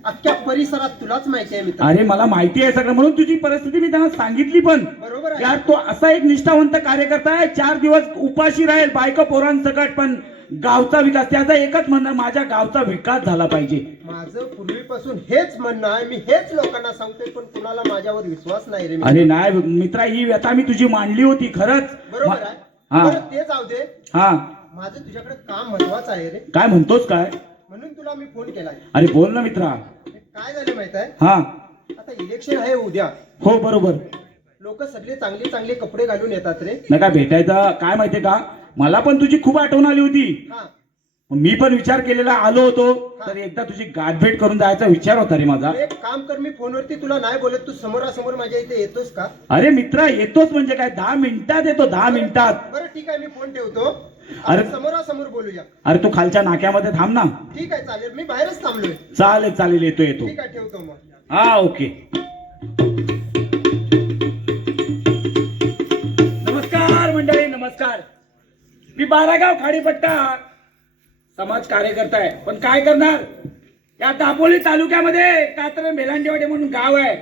अख्ख्या परिसरात तुलाच माहिती आहे मित्र. अरे मला माहिती आहे सगळं, म्हणून तुझी परिस्थिती मी त्यांना सांगितली पण. बरोबर आहे. यार तो असा एक निष्ठावंत कार्यकर्ता आहे, 4 दिवस उपाशी राहील बायका पोरांसकट, पण गावचा विकास त्याचा एकच म्हणणं, माझ्या गावचा विकास झाला पाहिजे. माझं पूर्वीपासून हेच म्हणणं आहे, मी हेच लोकांना सांगतोय, पण कुणाला माझ्यावर विश्वास नाही रे मित्र. अरे नाही मित्रा, ही व्यथा मी तुझी मांडली होती खरंच. बरोबर आहे. हा. बरं, ते जाऊ दे. हा माझं तुझ्याकडे काम महत्वाचं आहे रे, काय म्हणतोस काय? म्हणून तुला मी फोन केलाय. अरे बोल ना मित्रा. काय झालं माहित आहे, हा आता इलेक्शन आहे उद्या. हो बरोबर. लोक सगळे चांगले चांगले कपडे घालून येतात रे. नका भेटायचं, काय माहितीये का, मला पण तुझी खूप आठवण आली होती. हा मी पण विचार केलेला आलो होतो, तर एकदा तुझी गाठभेट करून जायचा विचार होता रे माझा. एक काम कर, मी फोनवरती तुला नाही बोलत, तू समोरासमोर माझ्या इथे येतोस का? अरे मित्रा येतोच म्हणजे काय, 10 मिनिटात येतो, 10 मिनिटात. बरं ठीक आहे, मी फोन ठेवतो. अरे. आपण समोरासमोर बोलूया. अरे तू खालच्या नाक्यामध्ये थांब ना. ठीक आहे, चालेल, मी बाहेरच थांबलोय. चालेल चालेल, येतो येतो. ठीक आहे, ठेवतो मग. हा ओके. नमस्कार मंडळी, नमस्कार. मी 12 गाव खाडीपट्टा समाज कार्यकर्ता आहे, पण काय करणार, या दापोली तालुक्यामध्ये कात्रे मेलांडेवाडी म्हणून गाव आहे,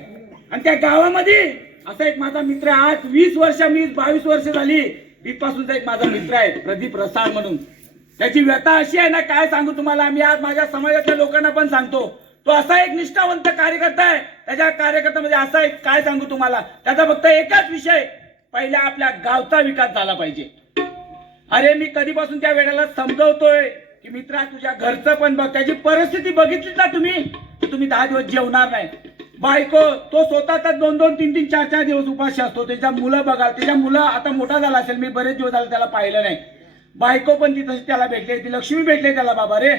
आणि त्या गावामध्ये असा एक माझा मित्र आहे. आज 20 वर्ष, मी 22 वर्ष झाली इथपासूनचा एक माझा मित्र आहे प्रदीप रसाळ म्हणून. त्याची व्यथा अशी आहे ना, काय सांगू तुम्हाला. मी आज माझ्या समाजातल्या लोकांना पण सांगतो, तो असा एक निष्ठावंत कार्यकर्ता आहे. त्याच्या कार्यकर्त्यामध्ये असा एक काय सांगू तुम्हाला, त्याचा फक्त एकच विषय, पहिला आपल्या गावचा विकास झाला पाहिजे. अरे मी कधीपासून त्या वेळेला समजवतोय की मित्रा तुझ्या घरचं पण बघ, त्याची परिस्थिती बघितली ना तुम्ही 10 दिवस जेवणार नाही. बायको तो स्वतःचा 2-2, 3-3, 4-4 दिवस उपाशी असतो. त्याच्या मुलं बघा, त्याच्या मुलं आता मोठा झाला असेल, मी बरेच दिवस झाले त्याला पाहिलं नाही. बायको पण ती तशी त्याला भेटले, ती लक्ष्मी भेटले त्याला. बाबा रे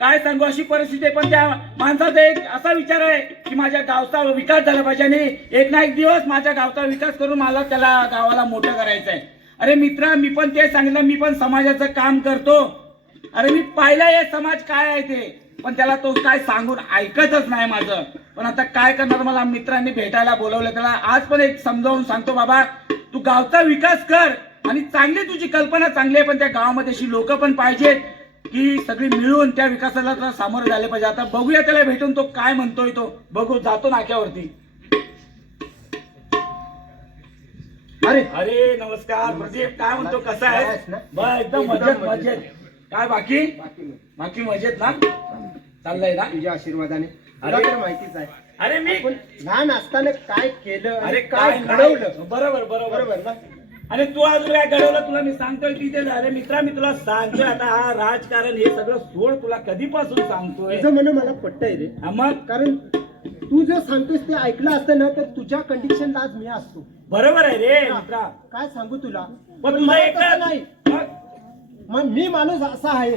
काय सांगू, अशी परिस्थिती आहे. पण त्या माणसाचा एक असा विचार आहे की माझ्या गावचा विकास झाला पाहिजे, आणि एक ना एक दिवस माझ्या गावचा विकास करून मला त्याला गावाला मोठं करायचं आहे. अरे मित्रा, मी पण ते सांगितलं, मी पण समाजाचं काम करतो. अरे मी पाहिलं हे समाज काय आहे ते, पण त्याला तो काय सांगून ऐकतच नाही माझं. पण आता काय करणार, मला मित्रांनी भेटायला बोलवलं, त्याला आज पण एक समजावून सांगतो, बाबा तू गावचा विकास कर, आणि चांगली तुझी कल्पना चांगली आहे, पण त्या गावामध्ये अशी लोक पण पाहिजेत की सगळी मिळून त्या विकासाला तर सामोरं झाले पाहिजे. आता बघूया त्याला भेटून तो काय म्हणतोय, तो बघू, जातो नाक्यावरती. अरे अरे नमस्कार प्रदीप, काय म्हणतो, कसा आहे? बस एकदम मजेत मजेत. काय बाकी बाकी मजेत ना, चाललंय ना तुझ्या आशीर्वादाने. अरे. तुला तर माहितीच आहे, अरे मी आपण लहान असताना काय केलं, अरे काय काय घडवलं. बरोबर बरोबर. बरोबर ना. आणि तू आज काय घडवलं तुला मी सांगतोय तिथे. अरे मित्रा, मी तुला सांगतोय आता, हा राजकारण हे सगळं सोड, तुला कधीपासून सांगतोय. तुझं म्हणणं मला पटतंय रे, हा मग कारण तू जे सांगतोस ते ऐकलं असतं ना, तर तुझ्या कंडिशनला आज मी असतो. बरोबर आहे रे मित्रा. काय सांगू तुला, पण पण तुला मला एक तसं नाही. मग मग मी माणूस असा आहे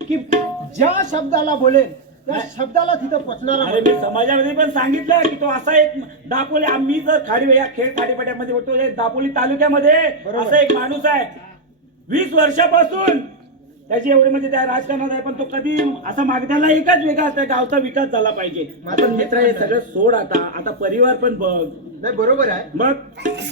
की ज्या शब्दाला बोलेल त्या शब्दाला तिथं पोचणार. अरे मी समाजामध्ये पण सांगितलं की तो असा एक दापोली, आम्ही जर या खेळ खाडीपट्ट्यामध्ये बोलतो, दापोली तालुक्यामध्ये असा एक माणूस आहे 20 वर्षापासून त्याची एवढी म्हणजे त्या राजकारणात आहे, पण तो कधी असं मागण्याला एकच वेगळा असतं, गावचा विकास झाला पाहिजे. माझा मित्र हे सगळं सोड, आता परिवार पण बघ. नाही बरोबर आहे, मग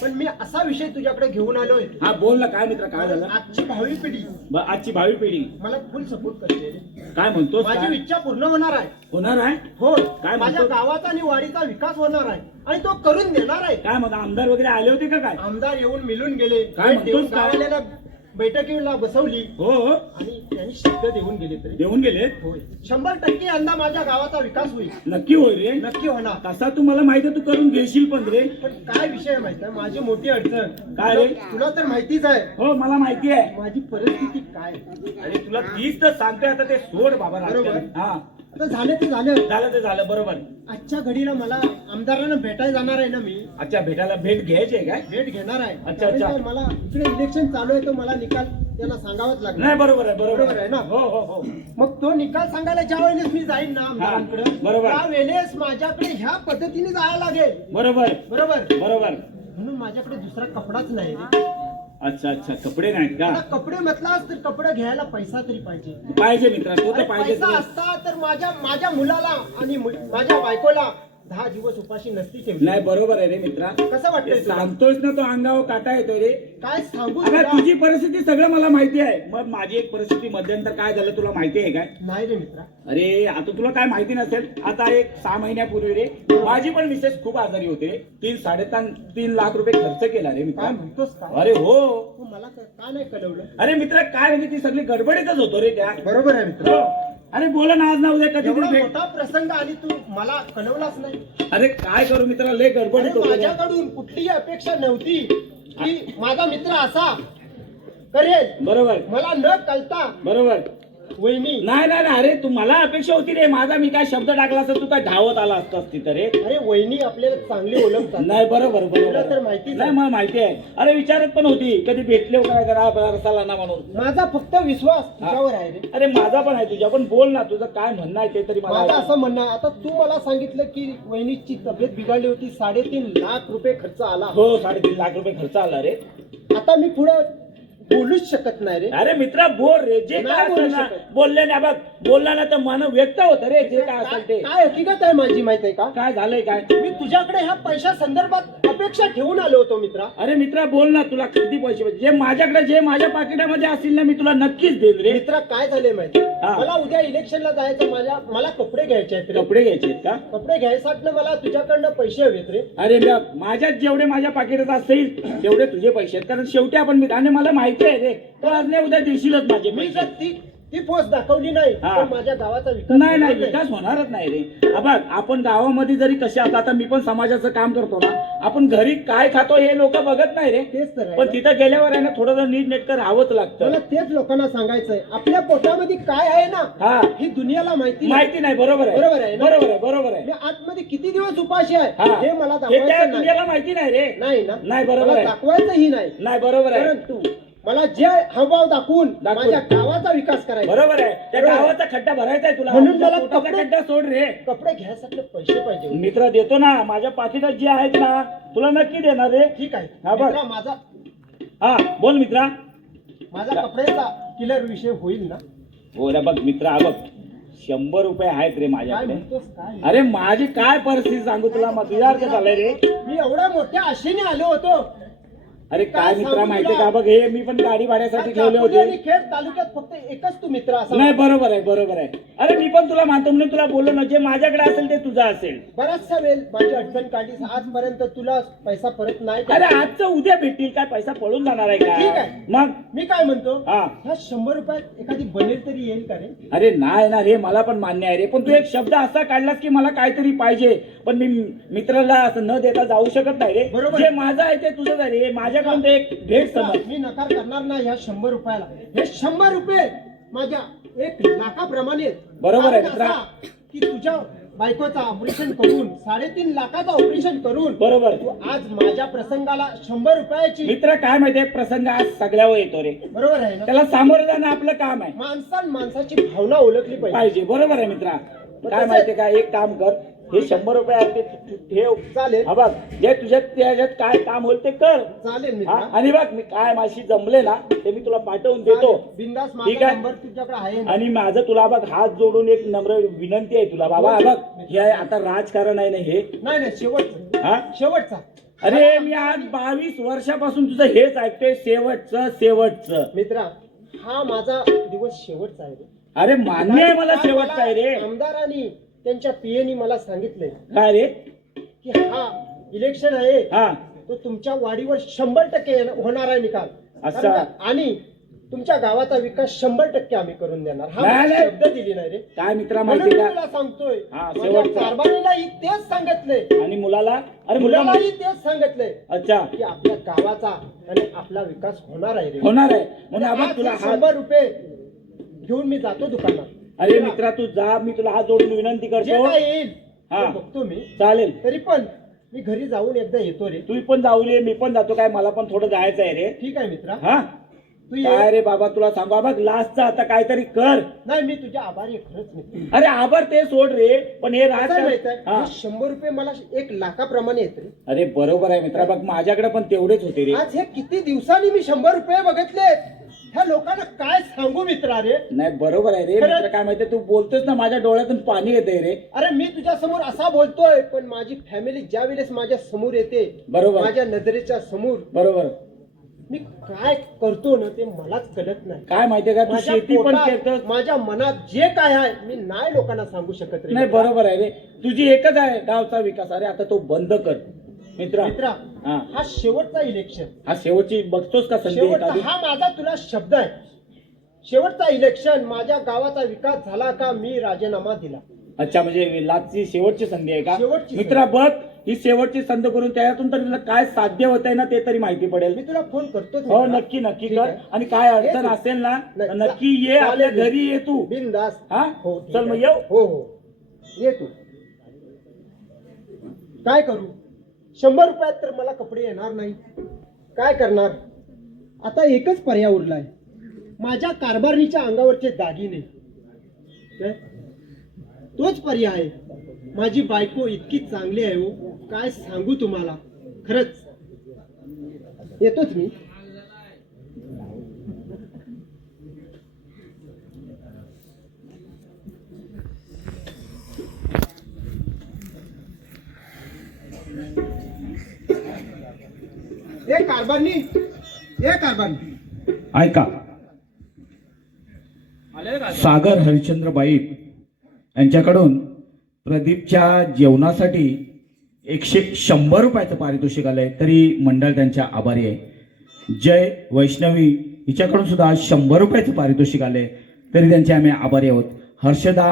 पण मी असा विषय तुझ्याकडे घेऊन आलोय. हा बोल ना, काय मित्र, काय झालं? आजची भावी पिढी आजची भावी पिढी मला फुल सपोर्ट करते. काय म्हणतोस? माझी इच्छा पूर्ण होणार आहे. होणार आहे? हो, काय माझ्या म्हणतो? गावाचा आणि वाडीचा विकास होणार आहे, आणि तो करून देणार आहे. काय म्हणतो, आमदार वगैरे आले होते का काय? आमदार येऊन मिळून गेले, काय म्हणतोस काय? गावाल्याला बैठकीला बसवली, हो हो, आणि त्यांनी शब्द देऊन गेले. तरी देऊन गेले. होय, 100% यंदा माझ्या गावाचा विकास होईल. नक्की होय रे, नक्की होणार. तसा तू मला माहिती आहे, तू करून घेशील पण रे. पण काय विषय आहे माहिती आहे, माझी मोठी अडचण काय रे? तुला तर माहितीच आहे, हो मला माहिती आहे. माझी परिस्थिती काय. अरे तुला तीच तर सांगतोय, आता ते सोड बाबा बरोबर. राजकारण. हा आता झालं ते झालं. झालं ते झालं, बरोबर. आजच्या घडीला मला आमदारांना भेटायला जाणार आहे ना मी. अच्छा, भेटायला भेट घ्यायची आहे काय? भेट घेणार आहे. अच्छा, अच्छा. कारण काय, मला इकडे इलेक्शन चालू आहे, तो मला निकाल त्याला सांगावंच लागलं. नाही बरोबर आहे बरोबर आहे ना? हो हो हो मग तो निकाल सांगायला ज्या वेळेस मी जाईन ना आमदारांकडे, बरोबर. त्यावेळेस माझ्याकडे ह्या पद्धतीने जायला लागेल. बरोबर बरोबर. बरोबर. म्हणून माझ्याकडे दुसरा कपडाच नाही रे. अच्छा अच्छा, कपडे नाहीत का? आता कपडे म्हटलास तर कपडे घ्यायला पैसा तरी पाहिजे. पाहिजे मित्रा, तो तर अरे पाहिजे. पैसा असता तर माझ्या मुलाला आणि माझ्या बायकोला 10 दिवस उपाशी नसती ठेवली. नाही बरोबर आहे रे मित्रा. कसं वाटतंय तुला? सांगतोयस ना, तो अंगावर काटा येतोय रे. काय सांगू आता तुला? तुझी परिस्थिती सगळं मला माहिती आहे. मग माझी एक परिस्थिती मध्यंतर काय झालं तुला माहिती आहे काय? नाही रे मित्रा. अरे आता तुला काय माहिती नसेल, आता एक 6 महिन्यापूर्वी रे माझी पण मिसेस खूप आजारी होते रे. 3-3.5 लाख रुपये खर्च केला रे मित्रा. काय म्हणतोस काय? अरे हो. तू मला का नाही कळवलं? अरे मित्रा, काय म्हणजे ती सगळी गडबडीतच होतो रे त्या. बरोबर आहे मित्र. हो. अरे बोला ना, आज ना उद्या कधी एवढा भेट. मोठा प्रसंग आणि तू मला कळवलाच नाही. अरे काय करू मित्रा, लय गडबडीत अरे होतो रे. माझ्याकडून कुठलीही अपेक्षा नव्हती की माझा मित्र असा करेल. बरोबर मला न कळता बरोबर. वहिनी. नाही नाही नाही, अरे तू मला अपेक्षा होती रे. माझा मी काय शब्द टाकला असता, तू काय धावत आला असतास तिथं रे. अरे वहिनी आपल्याला चांगली ओळखतात. नाही बरोबर तुला तर बरोबर. माहितीच नाही आहे. मला माहिती आहे. अरे विचारत पण होती कधी भेटले काय करा रसाला ना म्हणून. माझा फक्त विश्वास तुझ्यावर आहे रे. अरे माझा पण आहे तुझ्या, पण बोल ना, तुझं काय म्हणणं आहे ते तरी माझं मला. असं म्हणणं आहे, आता तू मला सांगितलं की वहिनीची तब्येत बिघडली होती, 3.5 लाख रुपये खर्च आला. हो 3.5 लाख रुपये खर्च आला रे. आता मी पुढे बोलूच शकत नाही रे. अरे मित्रा बोल रे, जे नाही काय बोलू असेल ना शकत. बोलले ना बघ, बोलला ना तर मन व्यक्त होतं रे, जे काय असेल ते. काय हकीकत आहे माझी माहित आहे का? काय झालंय काय? मी तुझ्याकडे ह्या पैशा संदर्भात अपेक्षा ठेवून आलो होतो मित्रा. अरे मित्रा बोल ना, तुला किती पैसे पाहिजे? जे माझ्याकडे, जे माझ्या पाकिटामध्ये असतील ना, मी तुला नक्कीच देईन रे. मित्रा काय झाले माहिती, हा. मला उद्या इलेक्शनला जायचं, मला कपडे घ्यायचे आहेत रे. कपडे घ्यायचे आहेत का? कपडे घ्यायसाठी मला तुझ्याकडनं पैसे हवेत रे. अरे माझ्यात जेवढे माझ्या पाकिटात असतील तेवढे तुझे पैसे आहेत, कारण शेवटी आपण आणि मला माहिती आहे रे, तो आज नाही उद्या देशीलच माझे मी पैसे. जर ती पोस्ट दाखवली नाही हा. तर माझ्या गावाचा विकास नाही नाही, होणार विकास होणारच नाही रे. बघ आपण गावामध्ये जरी कसे आता मी पण समाजाचं काम करतो ना, आपण घरी काय खातो हे लोक बघत नाही रे. तेच तर आहे पण ना. तिथं गेल्यावर आहे ना, थोडं नीट नेटकं राहावंच लागतं. मला तेच लोकांना सांगायचंय, आपल्या पोटामध्ये काय आहे ना हा ही दुनियाला माहिती नाही. माहिती नाही. बरोबर आहे बरोबर आहे ना? बरोबर आहे बरोबर आहे. मी आतमध्ये किती दिवस उपाशी आहे हा. हे मला हे त्या दाखवायचं नाही. दुनियाला माहिती नाही रे. नाही ना, नाही, बरोबर मला आहे. दाखवायचंही नाही. नाही बरोबर आहे. परंतु मला जे हावभाव दाखवून माझ्या गावाचा विकास करायचा. बरोबर आहे. त्या बरोबर आहे. गावाचा खड्डा भरायचा आहे तुला. म्हणून तुझ्या मला पोटाचा कपडे- खड्डा सोड रे. कपडे घ्यायसाठी पैसे पाहिजे. मित्र देतो ना, माझ्या पाकिटात जे आहेत ना तुला नक्की देणार रे. ठीक आहे हा, बघ. मित्रा, हा बोल मित्रा. माझा कपड्याचा किलर विषय होईल ना? हो रे बघ मित्रा, हा बघ 100 रुपये आहेत रे काय माझ्याकडे. म्हणतोस काय? अरे माझी काय परिस्थिती सांगू तुला, मग तुझ्यासारखं झालंय रे. मी एवढ्या मोठ्या आशेने आलो होतो. अरे काय काय मित्रा सांगू माहितीये तुला? का, बघ हे मी पण गाडी भाड्यासाठी ठेवले दापोली आणि होते. खेड तालुक्यात फक्त एकच तू मित्र असा. नाही बरोबर आहे बरोबर आहे. अरे मी पण तुला मानतो म्हणून तुला बोललो ना, जे माझ्याकडे असेल ते तुझं असेल. बराचसा वेळ माझी अडचण काढलीस, आजपर्यंत तुला पैसा परत नाही अरे केला. आजचं उद्या भेटतील, काय पैसा पळून जाणार आहे ठीक का? आहे. मग मी काय म्हणतो, हा. ह्या 100 रुपयात एखादी बनेल तरी येईल का रे? अरे नाही ना रे, मला पण मान्य आहे रे, पण तू एक शब्द असा काढलास की मला काहीतरी पाहिजे, पण मी मित्राला असं न देता जाऊ शकत नाही रे. बरोबर. जे माझं आहे ते तुझंच आहे रे. माझ्याकडून ते एक भेट समज. मी नकार करणार ना ह्या 100 रुपयाला. हे 100 रुपये माझ्या 1 लाखाप्रमाणे. बरोबर आहे, कारण मित्रा. असा की तुझ्या बायकोचं ऑपरेशन करून 3.5 लाखाचं ऑपरेशन करून बरोबर. तू आज माझ्या प्रसंगाला 100 रुपयाची. मित्र काय माहितीये, प्रसंग आज सगळ्यावर येतो रे. बरोबर आहे ना? त्याला सामोरं जाणं आपलं काम आहे. माणसाची भावना ओळखली पाहिजे. पाहिजे. बरोबर आहे मित्रा. काय माहितीये का, एक काम कर, हे 100 रुपये आहेत ते ठेव. चालेल. हा बघ, जे तुझ्या त्याच्यात काय काम होईल ते कर. चालेल हा, मित्रा. आणि बघ मी काय माझी जमले ना ते मी तुला पाठवून देतो. बिंदास. ठीक माझा आहे. नंबर तुझ्याकडे आहे ना? आणि माझं तुला बघ हात जोडून एक नम्र विनंती आहे तुला बाबा, हा बघ हे आता राजकारण आहे ना हे. नाही नाही, शेवटचा. हा शेवटचा. अरे मी आज 22 वर्षापासून तुझं हेच ऐकतोय, शेवटचं. मित्रा, हा माझा दिवस शेवटचा आहे रे. अरे मान्य आहे मला शेवटचं आहे रे. आमदारांनी त्यांच्या पीएनी मला सांगितलंय काय रे? की हा इलेक्शन आहे हा तो तुमच्या वाढीवर 100% होणार आहे निकाल. अच्छा. कारण का? आणि तुमच्या गावाचा विकास 100% आम्ही करून देणार. हा नाही, मला नाही. शब्द दिली नाही रे. काय मित्रा म्हणून माहिती मी का, तुला सांगतोय, हा, माझ्या शेवटचा. कारभारीलाही तेच सांगितलंय, आणि मुलाला, अरे मुलाला मुलालाही तेच सांगितलंय अच्छा की आपल्या गावाचा आणि आपला विकास होणार आहे रे. होणार आहे म्हणून आणि आबा आज तुला हे हात. 100 रुपये घेऊन मी जातो दुकानात. अरे मित्रा तू जा, मी तुला हात जोडून विनंती जे करतो. काय येईल हा. ते बघतो मी. चालेल. तरी पण मी घरी जाऊन एकदा येतो रे. तू पण जाऊ रे, मी पण जातो. काय मला पण थोडं जायचं आहे रे. ठीक आहे मित्रा. हा तू ये. काय रे बाबा तुला सांगू बघ लास्टचा आता काहीतरी कर. नाही मी तुझ्या आभारी आहे खरंच मित्र. अरे आभार ते सोड रे पण हे काय माहितीये, हा. हे 100 रुपये मला 1 लाखाप्रमाणे येत रे. अरे बरोबर आहे मित्रा बघ माझ्याकडे पण तेवढेच होते रे. आज हे किती दिवसांनी मी 100 रुपये बघितले. ह्या लोकांना काय सांगू मित्रा रे. नाही बरोबर आहे रे खरंच. मित्र काय माहितीये तू बोलतोस ना माझ्या डोळ्यातून पाणी येते रे. अरे मी तुझ्या समोर असा बोलतोय पण माझी फॅमिली ज्या वेळेस माझ्या समोर येते, बरोबर. माझ्या नजरेच्या समोर, बरोबर मी काय करतो ना ते मलाच कळत नाही. काय माहितीये का तू माझ्या शेती पण पोटात, करतोस. माझ्या मनात जे काय आहे मी नाही लोकांना सांगू शकत रे. नाही बरोबर आहे रे तुझी एकच आहे गावचा विकास. अरे आता तो बंद कर मित्रा. मित्रा हा हा शेवटचा इलेक्शन, हा शेवटची बघतोस का संधी शेवटचा एखादी? हा माझा तुला शब्द आहे. शेवटचा इलेक्शन, माझ्या गावाचा विकास झाला का मी राजीनामा दिला. अच्छा म्हणजे लास्टची शेवटची संधी आहे का शेवटची मित्रा बघ ही शेवटची संधी करून त्यातून तर तुला काय साध्य होत आहे ना ते तरी माहिती पडेल. मी तुला फोन करतो. हो नक्की नक्की कर आणि काय अडचण असेल ना तर नाही, नक्की ये चालेल. आपल्या घरी ये तू. बिनदास. हा हो ठीक चल मग आहे. येऊ. हो हो ये तू. काय करू, 100 रुपयात तर मला कपडे येणार नाही. काय करणार, आता एकच पर्याय उरलाय, माझ्या कारभारणीच्या अंगावरचे दागिने. काय? तोच पर्याय आहे. माझी बायको इतकी चांगली आहे हो, काय सांगू तुम्हाला. खरंच येतोच मी. ए कारभारणी, ए कारभारणी. ऐका सागर हरिश्चंद्र बाईत यांच्याकडून प्रदीपच्या जेवणासाठी 100 रुपयाचं पारितोषिक आलंय तरी मंडळ त्यांच्या आभारी आहे. जय वैष्णवी हिच्याकडून सुद्धा 100 रुपयाचं पारितोषिक आले तरी त्यांचे आम्ही आभारी आहोत. हर्षदा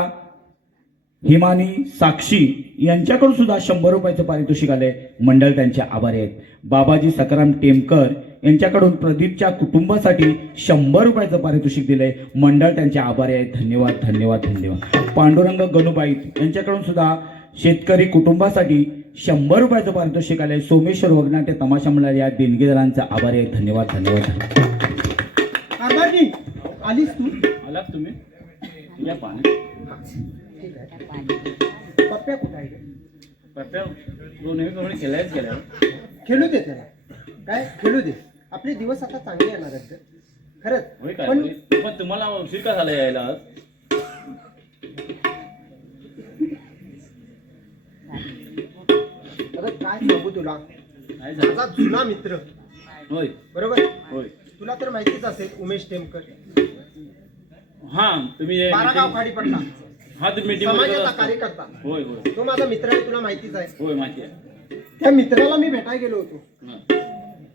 हिमानी साक्षी यांच्याकडून सुद्धा 100 रुपयाचं पारितोषिक आले, मंडळ त्यांचे आभारी आहेत. बाबाजी सकाराम टेमकर यांच्याकडून प्रदीपच्या कुटुंबासाठी 100 रुपयाचं पारितोषिक दिलंय, मंडळ त्यांचे आभारी आहेत. धन्यवाद धन्यवाद धन्यवाद. पांडुरंग गणुबाईत यांच्याकडून सुद्धा शेतकरी कुटुंबासाठी 100 रुपयाचं पारितोषिक आलंय. सोमेश्वर वगनाटे तमाशा मंडळ या देणगीदारांचा आभारी आहे. धन्यवाद धन्यवाद. कारभारणी आलीस तू. आलात तुम्ही या पाणी पप्प्या कुठं आहे? पप्प्या तो नेहमी खेळायच गेला. खेळू दे त्याला, काय खेळू दे. आपले दिवस आता चांगले येणार आहेत ग. खरंच. होय काय पण पण तुम्हाला उशीर का झाला यायला आज? अगं काय सांगू तुला, काय झालं? माझा जुना मित्र, होय बरोबर, होय. तुला तर माहितीच असेल, उमेश टेमकर, हा तुम्ही हे बारागाव meeting- खाडीपट्टा, हा तुम्ही मीटिंग समाजाचा कार्यकर्ता. होय होय तो माझा मित्र आहे, तुला माहितीच आहे. होय माहिती आहे. त्या मित्राला मी भेटायला गेलो होतो. हा.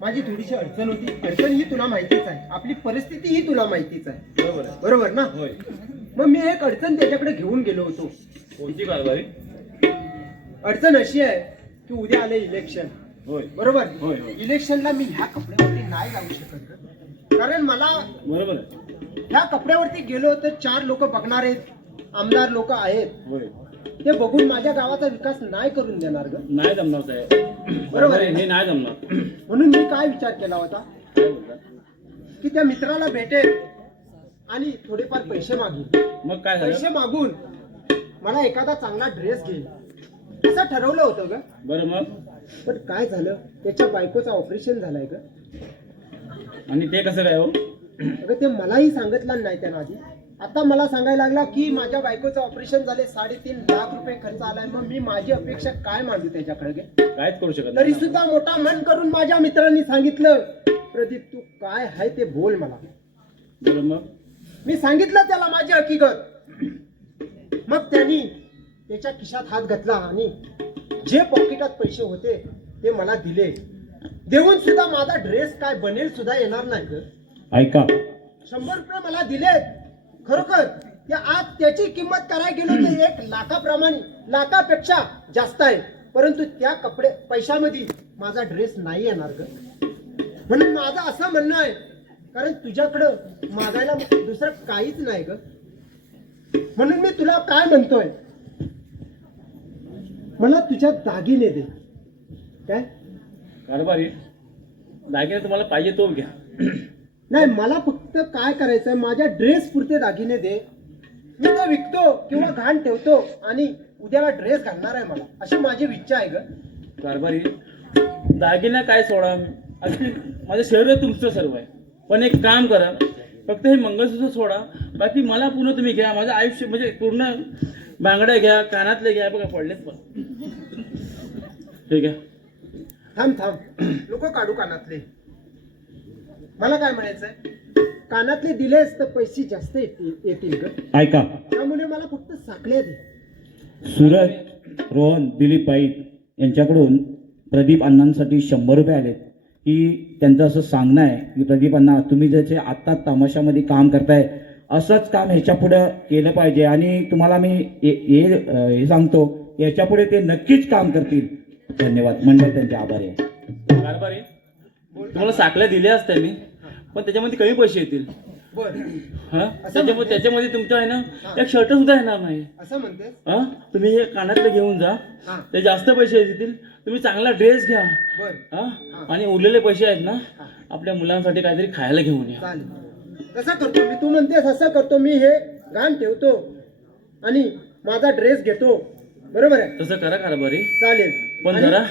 माझी थोडीशी अडचण होती. अडचण ही तुला माहितीच आहे, आपली परिस्थिती ही तुला माहितीच आहे, बरोबर आहे. बरोबर ना. होय. मग मी एक अडचण त्याच्याकडे घेऊन गेलो होतो. कोणती कारभारी? अडचण अशी आहे की उद्या आले इलेक्शन, होय बरोबर. होय, होय. इलेक्शनला मी ह्या कपड्यावरती नाही जाऊ शकत ग. कारण मला बरोबर आहे. ह्या कपड्यावरती गेलो तर 4 लोक बघणार आहेत, आमदार लोक आहेत, होय ते बघून माझ्या गावाचा विकास नाही करून देणार ग. नाही जमणार साहेब. बरोबर आहे. हे नाही जमणार. म्हणून मी काय विचार केला होता काय बोलतात? की त्या मित्राला भेटेल आणि थोडेफार पैसे मागेल. मग काय झालं? पैसे मागून मला एखादा चांगला ड्रेस घेईल असं ठरवलं होतं ग. बरं मग पण काय झालं, त्याच्या बायकोचं ऑपरेशन झालंय ग. आणि ते कसं काय हो? अगं ते मलाही सांगितलं नाही त्यानं आधी. आता मला सांगायला लागला की माझ्या बायकोचं ऑपरेशन झाले, 3.5 लाख रुपये खर्च आलाय. मग मी माझी अपेक्षा काय मांडू त्याच्याकडे गे. काहीच करू शकत तरी नाही. सुद्धा मोठा मन करून माझ्या मित्रांनी सांगितलं, प्रदीप तू काय आहे ते बोल मला. बरं मग मी सांगितलं त्याला माझी हकीकत. मग त्यांनी त्याच्या खिशात हात घातला आणि जे पॉकेटात पैसे होते ते मला दिले. देऊन सुद्धा माझा ड्रेस काय बनेल सुद्धा येणार नाही ग. ऐका 100 रुपये मला दिले. खरोखर त्या आज त्याची किंमत करायला गेलो तर 1 लाखाप्रमाणे, लाखापेक्षा जास्त आहे. परंतु त्या पैशामध्ये माझा ड्रेस नाही येणार ग. म्हणून माझं असं म्हणणं आहे, कारण तुझ्याकडं मागायला दुसरं काहीच नाही ग. म्हणून मी तुला काय म्हणतोय, मला तुझ्या दागिने दे. काय कारभारी दागिने तुम्हाला पाहिजे तो घ्या. नाही, मला फक्त काय करायचंय, माझ्या ड्रेस पुरते दागिने दे, मी तो विकतो किंवा घाण ठेवतो आणि उद्याला ड्रेस घालणार आहे मला, अशी माझी इच्छा आहे ग. कारभारी दागिना काय सोडा, अगदी माझं शरीर तुमचं सर्व आहे. पण एक काम करा, फक्त हे मंगळसूत्र सोडा, बाकी मला पूर्ण तुम्ही घ्या. माझं आयुष्य म्हणजे पूर्ण बांगड्या घ्या, कानातले घ्या, बघा पडलेत पण. ठीक आहे, थांब थांब, लोक काढू कानातले. मला काय म्हणायचंय, कानातले दिलेस तर पैसे जास्त येतील ग, ऐका, त्यामुळे मला फक्त साखळ्या दे. सूरज, रोहन, दिलीप पाईट यांच्याकडून प्रदीप अण्णांसाठी 100 रुपये आलेत. की त्यांचं असं सांगणं आहे की प्रदीप अण्णा, तुम्ही ज्याचे आत्ता तमाशामध्ये काम करताय असंच काम ह्याच्या पुढं केलं पाहिजे आणि तुम्हाला मी हे सांगतो, याच्या पुढे ते नक्कीच काम करतील. धन्यवाद. मंडळ त्यांचे आभारी आहे. कारभारी तुम्हाला साखळ्या दिल्या असत्या मी, पण त्याच्यामध्ये कमी पैसे येतील. बर, हा, त्याच्यामध्ये तुमचं आहे ना, एक शर्ट सुद्धा येणार नाही. असं म्हणतेस? हा, तुम्ही हे कानातले घेऊन जा, हा. ते जास्त पैसे येतील. तुम्ही चांगला ड्रेस घ्या, बर, हा, आणि उरलेले पैसे आहेत ना, आपल्या मुलांसाठी काहीतरी खायला घेऊन या. चालेल. कसं करतो मी, तू म्हणतेस असं करतो मी, हे घाण ठेवतो आणि माझा ड्रेस घेतो, बरोबर आहे? तसं करा कारभारी, चालेल. पण आणि- जरा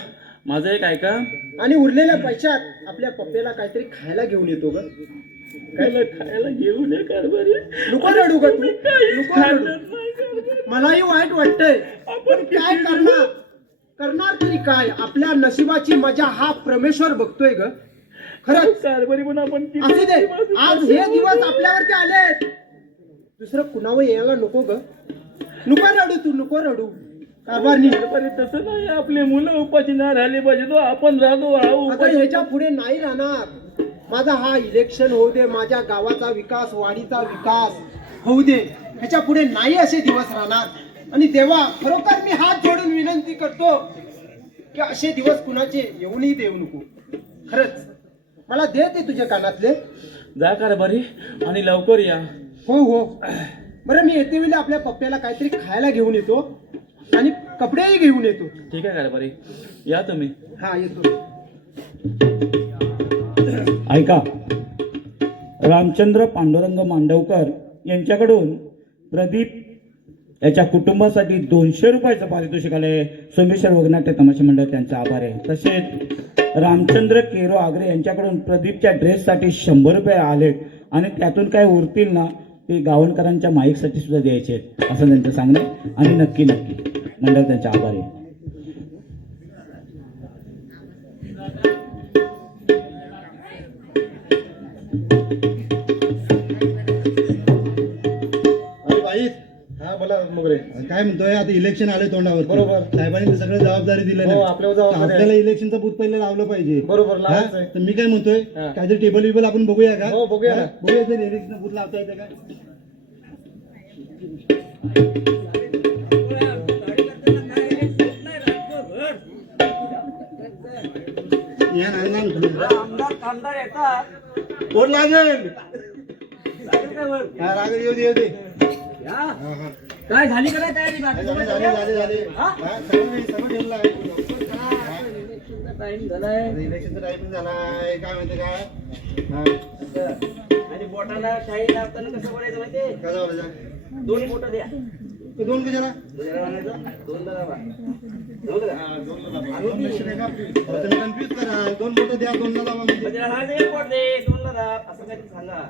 माझं एक ऐका, आणि उरलेल्या पैशात आपल्या पप्प्याला काहीतरी खायला घेऊन येतो ग. खायला खायला घेऊन या कारभारी. नको रडू ग तू, मी काहीच नको खाणार रडू. नाही कारभारी. मलाही वाईट वाटतंय, पण काय करणार तरी काय, आपल्या नशिबाची मजा हा परमेश्वर बघतोय ग. खरंच कारभारी पण आपण किती असू दे, दिवस आज हे दिवस आपल्यावरती आले, दुसरं कुणावर यायला नको ग. नको रडू तू, नको रडू. कारभारनी कारभारी तसं नाही, आपले मुलं उपाशी नाही राहिले पाहिजे, तो आपण राहतो हा आता उपाशी. ह्याच्या पुढे नाही राहणार. माझा हा इलेक्शन होऊ दे, माझ्या गावाचा विकास, वाडीचा विकास होऊ दे, ह्याच्या पुढे नाही असे दिवस राहणार. आणि तेव्हा खरोखर मी हात जोडून विनंती करतो की असे दिवस कुणाचे येऊनही देऊ नको. खरंच मला दे ते तुझे कानातले. जा कारभारी आणि लवकर या. हो हो, बरं मी येते वेळी आपल्या पप्प्याला काहीतरी खायला घेऊन येतो आणि कपडेही घेऊन येतो. ठीक आहे कारभारी, या तुम्ही. हा, येतो. ऐका, रामचंद्र पांडुरंग मांडवकर यांच्याकडून प्रदीप याच्या कुटुंबासाठी 200 रुपयाचं पारितोषिक आले. सोमेश्वर वगनाट्य तमाशा मंडळ त्यांचा आभार आहे. तसेच रामचंद्र केरो आगरे यांच्याकडून प्रदीपच्या ड्रेससाठी 100 रुपये आले आणि त्यातून काय उरतील ना, ते गावणकरांच्या माईकसाठी सुद्धा द्यायचे आहेत असं त्यांचं सांगणं आहे. आणि नक्की मंडळ त्यांचे आभारी आहे. अरे बाई, हा बोला मोगरे. काय म्हणतोय, आता इलेक्शन आले तोंडावर. बरोबर. साहेबांनी सगळं जबाबदारी दिली हो, आपल्यावर जबाबदारी आहे. आपल्याला इलेक्शनचा बूथ पहिले लावलं पाहिजे. बरोबर, हा? लावायचंय. तर मी काय म्हणतोय, हा. काहीतरी टेबल विबल आपण बघूया का? हो, बघूया ना. हा? बघूया जर इलेक्शन बूथ लावता येते काय. या ना, ना, ना. आमदार खामदार येतात, कोण लागेल? लागेल काय वर? हा, लागेल, येऊ दे, येऊ दे. या. हा, हा. काय झाली का नाही तयारी बाकी झाले, सगळं झाले, झाले. हा? हा, सगळं ठेवलं आहे. इलेक्शनचा टाइम झालाय इलेक्शनचा टाइम झालाय, काय म्हणते काय. हा. आणि बोटाला शाही लावताना कसं बोलायचं माहितीये? काय झालं जा? 2 बोटं द्या. ते दोन कशाला? जरा म्हणायचं, 2 दाबा. दोन दाबा. दोन लक्ष नाही का? अहो, तुम्ही कन्फ्यूज करा. दोन बोटं द्या, दोन दाबा म्हणजे. म्हणजे हा जे बोट दे, 2 दाबा. असं काहीतरी सांगा.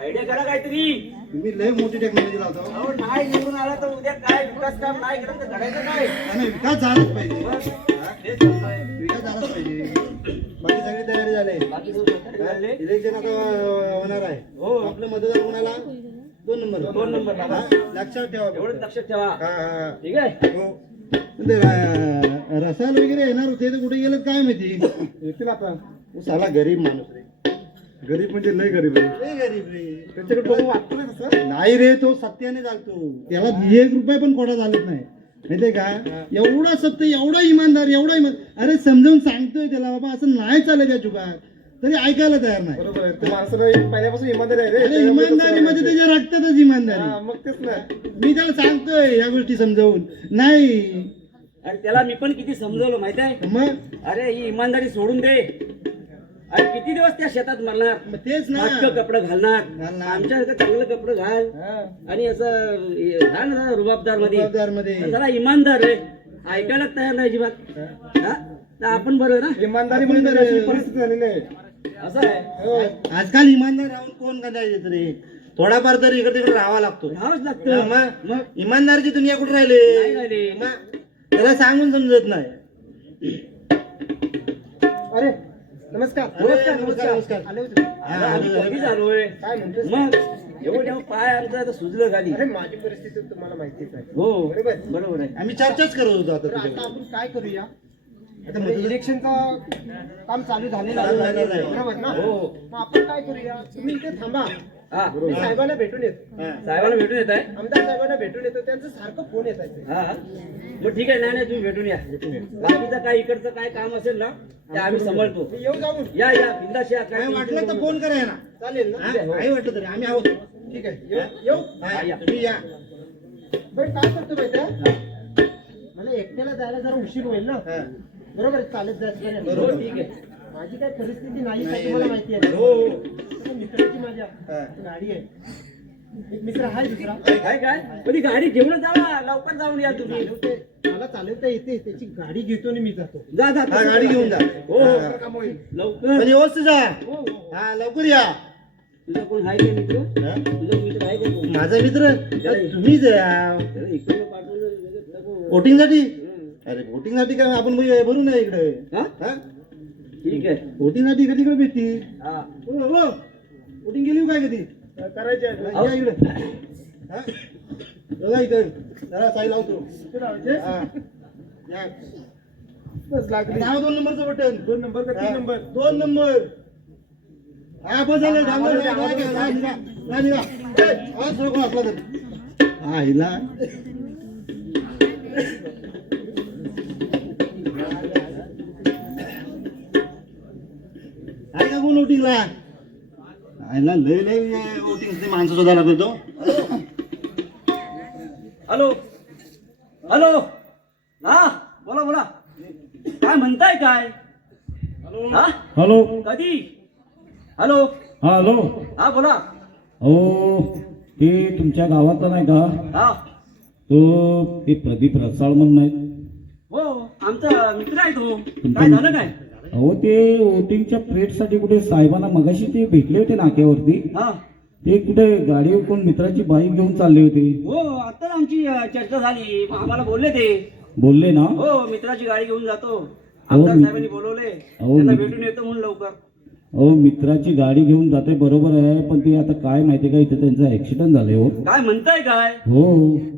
आयडिया करा काहीतरी. तुम्ही लय मोठी टेक्नॉलॉजी लावता हो. अहो, नाही निवडून आला तर उद्या काय विकास काम नाही केलं तर घडायचं काय? नाही, विकास झालाच पाहिजे. बस, तेच सांगतोय. विकास झालाच पाहिजे. बाकी सगळी तयारी झाली. बाकी सगळं म्हातारे झाले. इलेक्शन आता होणार आहे. हो. आपलं मतदान कोणाला? 2 नंबर. 2 नंबरला. हा? लक्षात ठेवा. एवढंच लक्षात ठेवा. हा, हा. ठीक आहे? हो. ते रसाल वगैरे येणार होते तर कुठे गेलं काय माहिती. येतील आता. साला गरीब माणूस रे. गरीब म्हणजे लय गरीब आहे. लय गरीब रे. त्यांच्याकडे बघून वाटतं ना तसं. नाही रे, तो सत्याने चालतो. त्याला 1 रुपये पण खोटा चालत नाही, माहितीये का. एवढा सत्य, एवढा इमानदार, एवढा इमान. अरे समजावून सांगतोय त्याला, बाबा असं नाही चालत या चुका, तरी ऐकायला तयार नाही. बरोबर आहे. ते माणसाला पहिल्यापासून इमानदारी आहे रे. अरे इमानदारी म्हणजे त्याच्या रक्तातच हा, इमानदारी. मग तेच ना. मी त्याला सांगतोय या गोष्टी समजावून, नाही अरे त्याला मी पण किती समजवलं माहिती आहे? मग अरे ही इमानदारी सोडून दे आणि किती दिवस त्या शेतात मरणार मग तेच ना. फाटकं कपडं घालणार घालणार. आमच्यासारखं चांगलं कपडं घाल आणि असं घाल ना जरा रुबाबदार रुबाबदारमध्ये. मध्ये जरा इमानदार रे ऐकायला तयार नाही अजिबात हा? तर आपण बरं ना इमानदारीमुळे तर अशी परिस्थिती झालेली आहे. असं आहे आजकाल इमानदार राहून कोण कंटाळा रे, थोडाफार तरी इकडे तिकडे राहावा लागतो. राहावंच लागतं मग मग इमानदारची दुनिया कुठे नाही राहिली? राहिली. मग त्याला सांगून समजत नाही. अरे नमस्कार नमस्कार. आले होते. आम्ही कधीच आलोय काय म्हणतोस? मग एवढं पाय आमचा आता सुजलं खाली अरे माझी परिस्थिती तुम्हाला माहितीच आहे. हो बरोबर. बरोबर आहे आम्ही चर्चाच करत होतो आता तर आता तुझ्यावर. आपण काय करूया? आता म्हणजे इलेक्शनचं काम चालू झालेलं आहे. बरोबर ना? मग आपण काय करूया? तुम्ही इथे थांबा. हा मी साहेबांना भेटून येतो. साहेबांना भेटून येत आहे आमदार साहेबांना भेटून येतो. त्यांचं सारखं फोन येत आहे. हा मग ठीक आहे नाही तुम्ही भेटून या बाकीचं काय इकडचं काय काम असेल ना ते आम्ही सांभाळतो मी येऊ जाऊन. या बिंदास या काय वाटलं तर फोन करा ना. चालेल ना? हा? काही वाटलं तरी आम्ही आहोत. ठीक आहे. येऊ. हा, या. तुम्ही या. बरं काय करतो माहिती आहे? मला एकट्याला जायला जरा उशीर होईल ना. हा. बरोबर चालत जायचं. बरोबर. ठीक आहे माझी काय परिस्थिती नाही काय तुम्हाला माहिती आहे. हो हो. तसं मित्राची माझ्या हा. गाडी आहे. एक मित्र आहे दुसरा. काय काय पण ती गाडी घेऊन जावा लवकर जाऊन या तुम्ही मला चालवता येते. त्याची गाडी घेतो आणि मी जातो. जा जा हा, गाडी घेऊन जा. हो हा. काम होईल. लवकर पण व्यवस्थित जा. हो हो. हा, लवकर या. तुझा कोण आहे का मित्र हा? तुझा मित्र आहे का कोण? माझा मित्र तुम्हीच या. त्याला इकडे पाठवलं लगेच नको. वोटिंगसाठी. हम्म. अरे वोटिंगसाठी काय आपण भरू नये इकडे. हा? हा? ठीक आहे वोटिंगसाठी इकडे तिकडे भेटती. हा हो हो. वोटिंग केली हो काय कधी? करायचे आहे. या इकडे. हा? बघा इकडे. जरा साई लावतो. कुठे लावायचे? हा. या. बस लागली. नाव 2 नंबरचं बटन. 2 नंबर का 3 नंबर? 2 नंबर. हा बस झालं. थांबा, निघा. आवाज थोडं कोण असला तरी. हा हिला. आहे का कोण वोटिंगला? आयला लय लय वोटिंग माणसं शोधा लागतो तो. हॅलो हॅलो हा बोला बोला काय म्हणताय काय हा हॅलो कधी हॅलो हा हॅलो हा बोला हो ते तुमच्या गावातला नाही का हा तो ते प्रदीप रसाळ म्हणून आहेत. हो आमचा मित्र आहे तो काय झालं काय अहो ते वोटिंगच्या प्लेटसाठी कुठे साहेबांना मगाशी ते भेटले होते नाक्यावरती. हा ते कुठे गाडीवर कोण मित्राची बाईक घेऊन चालले होते. हो आता आमची चर्चा झाली मग आम्हाला बोलले ते बोलले ना. हो मित्राची गाडी घेऊन जातो आमदार साहेबांनी बोलवले त्यांना भेटून येतो म्हणून लवकर अहो मित्राची गाडी घेऊन जाते बरोबर आहे पण ते आता काय माहितीये का इथे त्यांचा ऍक्सिडेंट झाले हो. काय म्हणताय काय हो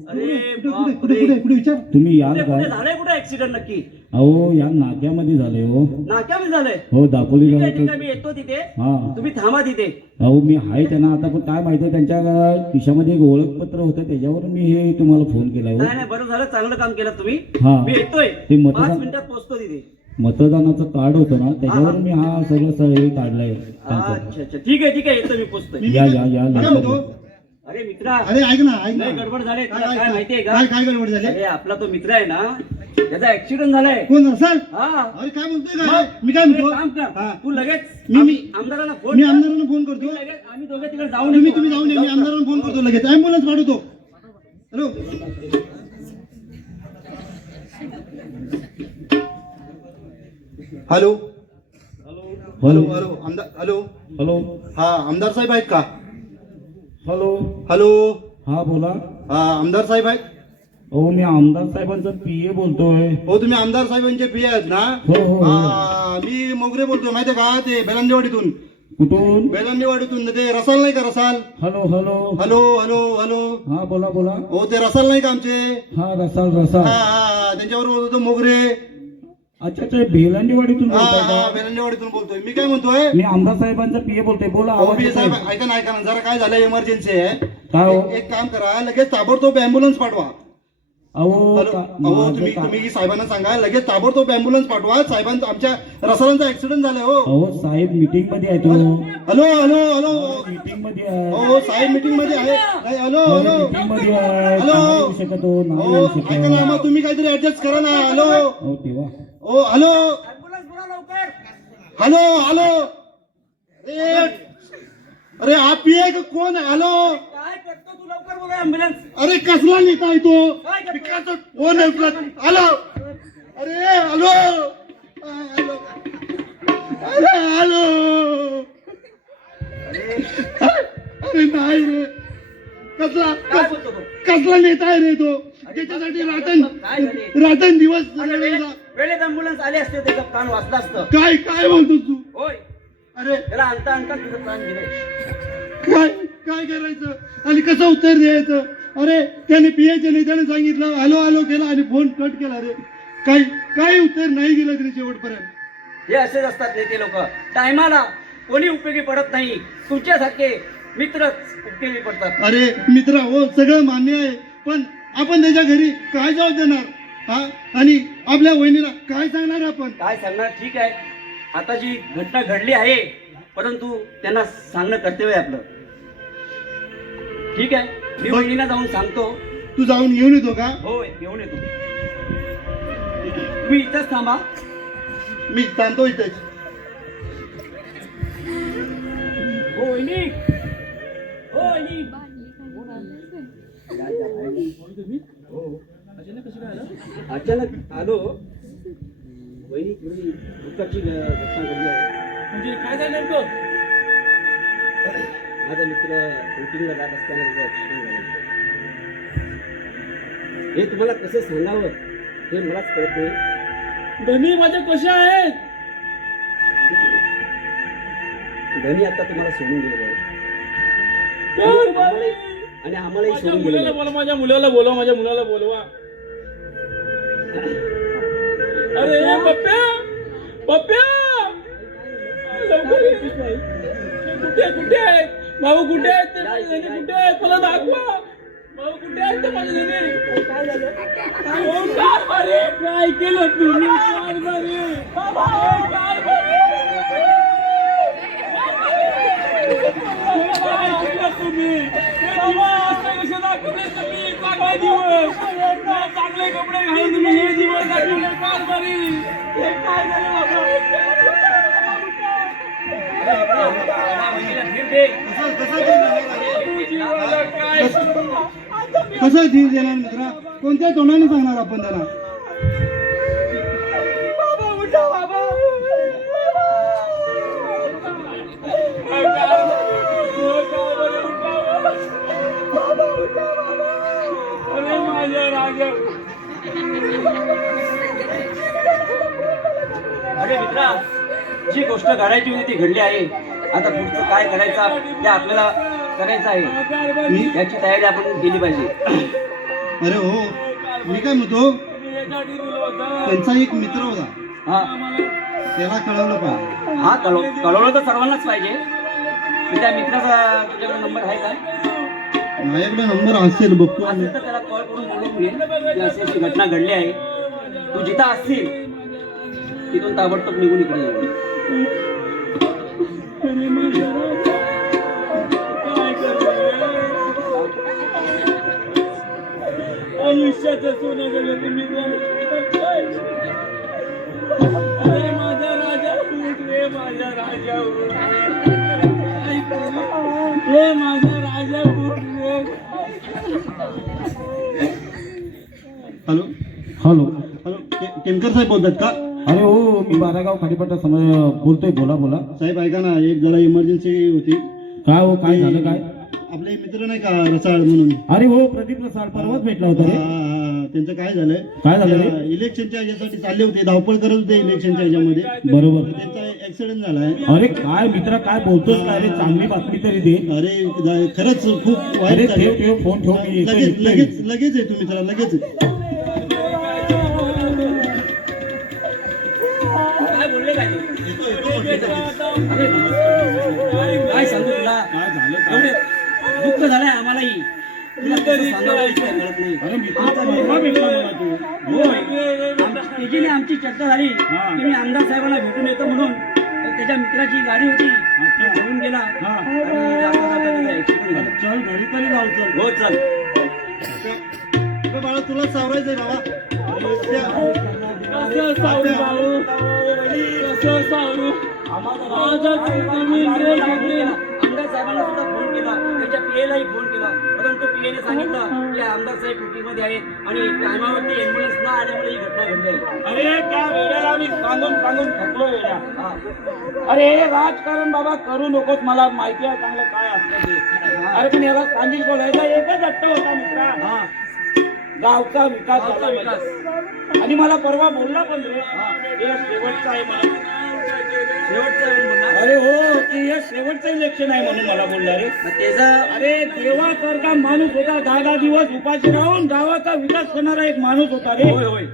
अरे कुठे बापरे. कुठे विचार. तुम्ही याल कुठे काय. कुठे झालंय कुठे ऍक्सिडेंट नक्की अहो या नाक्यामध्ये झाले हो. नाक्यामध्ये झालंय हो दापोलीला ठीक आहे होतं. मी येतो तिथे हा तुम्ही थांबा तिथे अहो मी आहे त्यांना आता पण काय माहितीये त्यांच्या खिशामध्ये एक ओळखपत्र होतं त्याच्यावर मी हे तुम्हाला फोन केलाय नाही हो. नाही बरं झालं चांगलं काम केलं तुम्ही हा. मी येतोय ते 5 मतदान मिनिटात पोहोचतो तिथे मतदानाचं कार्ड होतं ना त्याच्यावर मी हा सगळं हे काढलंय त्यांचं. अच्छा अच्छा ठीक आहे येतो मी पोहोचतोय या या या काय लवकर. म्हणतो? अरे मित्रा अरे ऐक ना ऐक ना. लय गडबड झाली तुला काय- काय माहितीये का काय काय गडबड झाली? अरे आपला तो मित्र आहे ना त्याचा ऍक्सिडेंट झालाय कोण रसाल? हा अरे काय म्हणतोय मग काय? मी काय तू एक म्हणतो? काम कर हा. तू लगेच मी- आमदारांना फोन मी कर. आमदारांना फोन करतो. तू लगेच आम्ही दोघे तिकडे जाऊन तुम्ही येतो. तुम्ही जाऊन या. मी लवकर. आमदारांना फोन करतो लगेच. ऍम्ब्युलन्स पाठवतो. हॅलो. हॅलो हॅलो हॅलो आमदार हॅलो हॅलो हा आमदार साहेब आहेत का? हॅलो हॅलो हा बोला. हा आमदार साहेब आहेत? हो मी आमदार साहेबांचा पीए बोलतोय. हो तुम्ही आमदार साहेबांचे पी आहेत ना? हो हो हो. हा मी मोगरे बोलतोय माहितीये का ते बेलंदेवाडीतून. कुठून. बेलंदेवाडीतून ते रसाल नाही का रसाल? Hello hello hello hello hello हा बोला बोला. हो ते रसाल नाही का आमचे? हा रसाल रसाल. हा हा त्यांच्यावर होतो मोगरे. अच्छा ते भेलांडीवाडीतून हा बोलताय हा का. बेलंदेवाडीतून बोलतोय. मी काय म्हणतोय? मी आमदार साहेबांचा पीए बोलतोय बोला. हो आवाज बी येतोय. साहेब ऐका ना जरा काय झालं इमर्जन्सी आहे. काय हो? एक काम करा लगेच ताबडतोब अँब्युलन्स पाठवा. अहो हॅलो अहो माझं तुम्ही का- तुम्ही साहेबांना सांगा लगेच ताबडतोब अँब्युलन्स पाठवा. साहेबांचा आमच्या रसालांचा ऍक्सिडेंट झालाय हो. अहो साहेब मीटिंग मध्ये आहे तो. हॅलो हॅलो हॅलो मीटिंग मध्ये आहे. हो साहेब मीटिंग मध्ये आहे. नाही, हॅलो हॅलो मीटिंग मध्ये आहे. हॅलो. नाही येऊ शकत हो नाही हो येऊ ऐका ना शकत. मग तुम्ही काहीतरी ऍडजस्ट करा ना. हॅलो हो तेव्हा हो हॅलो ऍम्ब्युलन्स बोला लवकर हॅलो हॅलो अरे आप ही आहे का कोण आहे? हॅलो काय करतो तू? लवकर बोला ॲम्ब्युलन्स. अरे कसला नेता आहे तो? काय करतो? विकास कोण आहे तुला? हॅलो अरे हॅलो हॅलो अरे हॅलो अरे नाही रे कसला काय बोलतो तो? कसला नेता आहे रे तो? त्याच्यासाठी रातन दिवस वेळेत ॲम्ब्युलन्स आले असते त्याचा प्राण वाचला असतं. काय काय बोलतो तू? होय, अरे त्याला आणता आणता तुझं प्राण गेले. काय काय करायचं आणि कसं उत्तर द्यायचं? अरे त्याने पीएच्या नेत्याने सांगितलं हॅलो हॅलो केला आणि फोन कट केला रे. काही उत्तर नाही दिलं तरी शेवटपर्यंत. हे असेच असतात नेते लोक. टायमाला कोणी उपयोगी पडत नाही. तुमच्यासारखे मित्रच उपयोगी पडतात. अरे मित्रा हो सगळं मान्य आहे पण आपण त्याच्या घरी काय जबाब देणार? हा आणि आपल्या वहिनीला काय सांगणार आपण? काय सांगणार? ठीक आहे, आता जी घटना घडली आहे परंतु त्यांना सांगणं कर्तव्य आहे आपलं. ठीक आहे, मी वहिनीला जाऊन सांगतो. तू जाऊन घेऊन येतो का? होय, घेऊन येतो. तुम्ही इथंच थांबा. मी ताणतो इथेच. हो वहिनी, हो वहिनी. अचानक आलो. वहिनी थोडी दुःखाची घटना घडली आहे. म्हणजे काय झालं नेमकं? माझा मित्र शूटिंगला जात असताना त्याचा ऍक्सिडेंट झाला. हे तुम्हाला कसं सांगावं हे मलाच कळत नाही. धनी माझ्या कशा आहेत? धनी आता तुम्हाला सोडून गेलेलं आहे आणि आम्हालाही माझ्या सोडून मुलाला गेलेलं बोला, माझ्या मुलाला बोलवा, माझ्या मुलाला बोलवा. अरे पप्प्या, पप्प्या लवकर ये. कुठे आहेत भाऊ? कुठे आहेत ते माझे धनी? कुठे आहेत? मला दाखवा. भाऊ कुठे आहेत ते माझे धनी? काय झालं? काय केलं तुम्ही? चांगले कपडे घालून तुम्ही हे जीवन दाखवले. कारभारी काय झालं कसं धीर देणार मित्रा? कोणत्या तोंडाने सांगणार आपण त्याला? अरे माझ्या राजा. अरे मित्रा, जी गोष्ट घडायची होती ती घडली आहे. आता पुढचं काय करायचं ते आपल्याला करायचं आहे. याची तयारी आपण केली पाहिजे. अरे हो मी काय म्हणतो त्यांचा एक मित्र होता हा त्याला कळवलं का? हा कळवलं तर सर्वांनाच पाहिजे. त्या मित्राचा तुझ्याकडे नंबर आहे का? माझ्याकडे नंबर असेल बघतो आणि असेल तर त्याला कॉल करून बोलवून घे की अशी अशी घटना घडली आहे. तू जिथं असशील तिथून ताबडतोब निघून इकडे ये. आयुष्याचं सोनं गेलं तुम्ही. अरे माझा राजा उठ रे, माझा राजा उठ रे, माझा राजा उठ रे. Hello hello. हॅलो केमकर साहेब बोलतात का? अरे हो, मी बारागाव खाडीपट्टा बोलतोय. बोला बोला. साहेब ऐका ना, एक जरा इमर्जन्सी होती. काय हो, काय झालं? काय? आपले मित्र नाही का रसाळ म्हणून? अरे हो, प्रदीप रसाळ परवाच भेटला होता रे. त्यांचं काय झालंय? काय झालं रे? इलेक्शनच्या ह्याच्यासाठी चालले होते, धावपळ करत होते इलेक्शनच्या ह्याच्यामध्ये. बरोबर. त्यांचा ऍक्सिडेंट झालाय. अरे काय मित्रा, काय बोलतोस काय रे? चांगली बातमी तरी दे. अरे खरंच खूप अरे वाईट ठेव झालं. ठेव फोन ठेव. मी येतो, लगेच निघतोय. लगेच लगेच येतो मित्रा, लगेच काय बोलले काय काय सांगू तुला? काय झालं काय? एवढे दुःख झालंय आम्हालाही. तुला कसं सांगावं ते काय कळत नाही. अरे मित्राचा मुलगा भेटला मला तू. होय, त्याची आमची चर्चा झाली की मी आमदार साहेबांना भेटून येतो म्हणून. तर त्याच्या मित्राची गाडी होती, तो घेऊन गेला आणि जाता जाता त्याचा ऍक्सिडेंट झाला. चल घरी तरी जाऊ. चल. हो चल. बाळा तुला सावरायचंय बाबा. कसं सावरू भाऊ, कसं सावरू. आमदार साहेबांना सुद्धा फोन केला, त्याच्या पीएलाही फोन केला, परंतु पीएने सांगितलं की आमदार साहेब ड्युटीमध्ये आहेत आणि टायमावरती एम्ब्युलन्स न आल्यामुळे ही घटना घडली आहे. अरे त्या वेळेला मी सांगून सांगून थकलो वेळा. अरे हे राजकारण बाबा करू नकोस, मला माहिती आहे चांगलं काय असतं ते. अरे पण याला सांगितलं बोलायचा एकच हट्ट होता मित्रा, गावचा विकास झाला पाहिजे. आणि मला परवा बोलला पण रे, हे शेवटचं आहे म्हणून. शेवटचं आहे म्हणून बोलला. अरे हो, ते हे शेवटचं इलेक्शन आहे म्हणून मला बोलला रे. मग त्याचा अरे देवासारखा माणूस होता, 10 दिवस उपाशी राहून गावाचा विकास करणारा एक माणूस होता रे. होय होय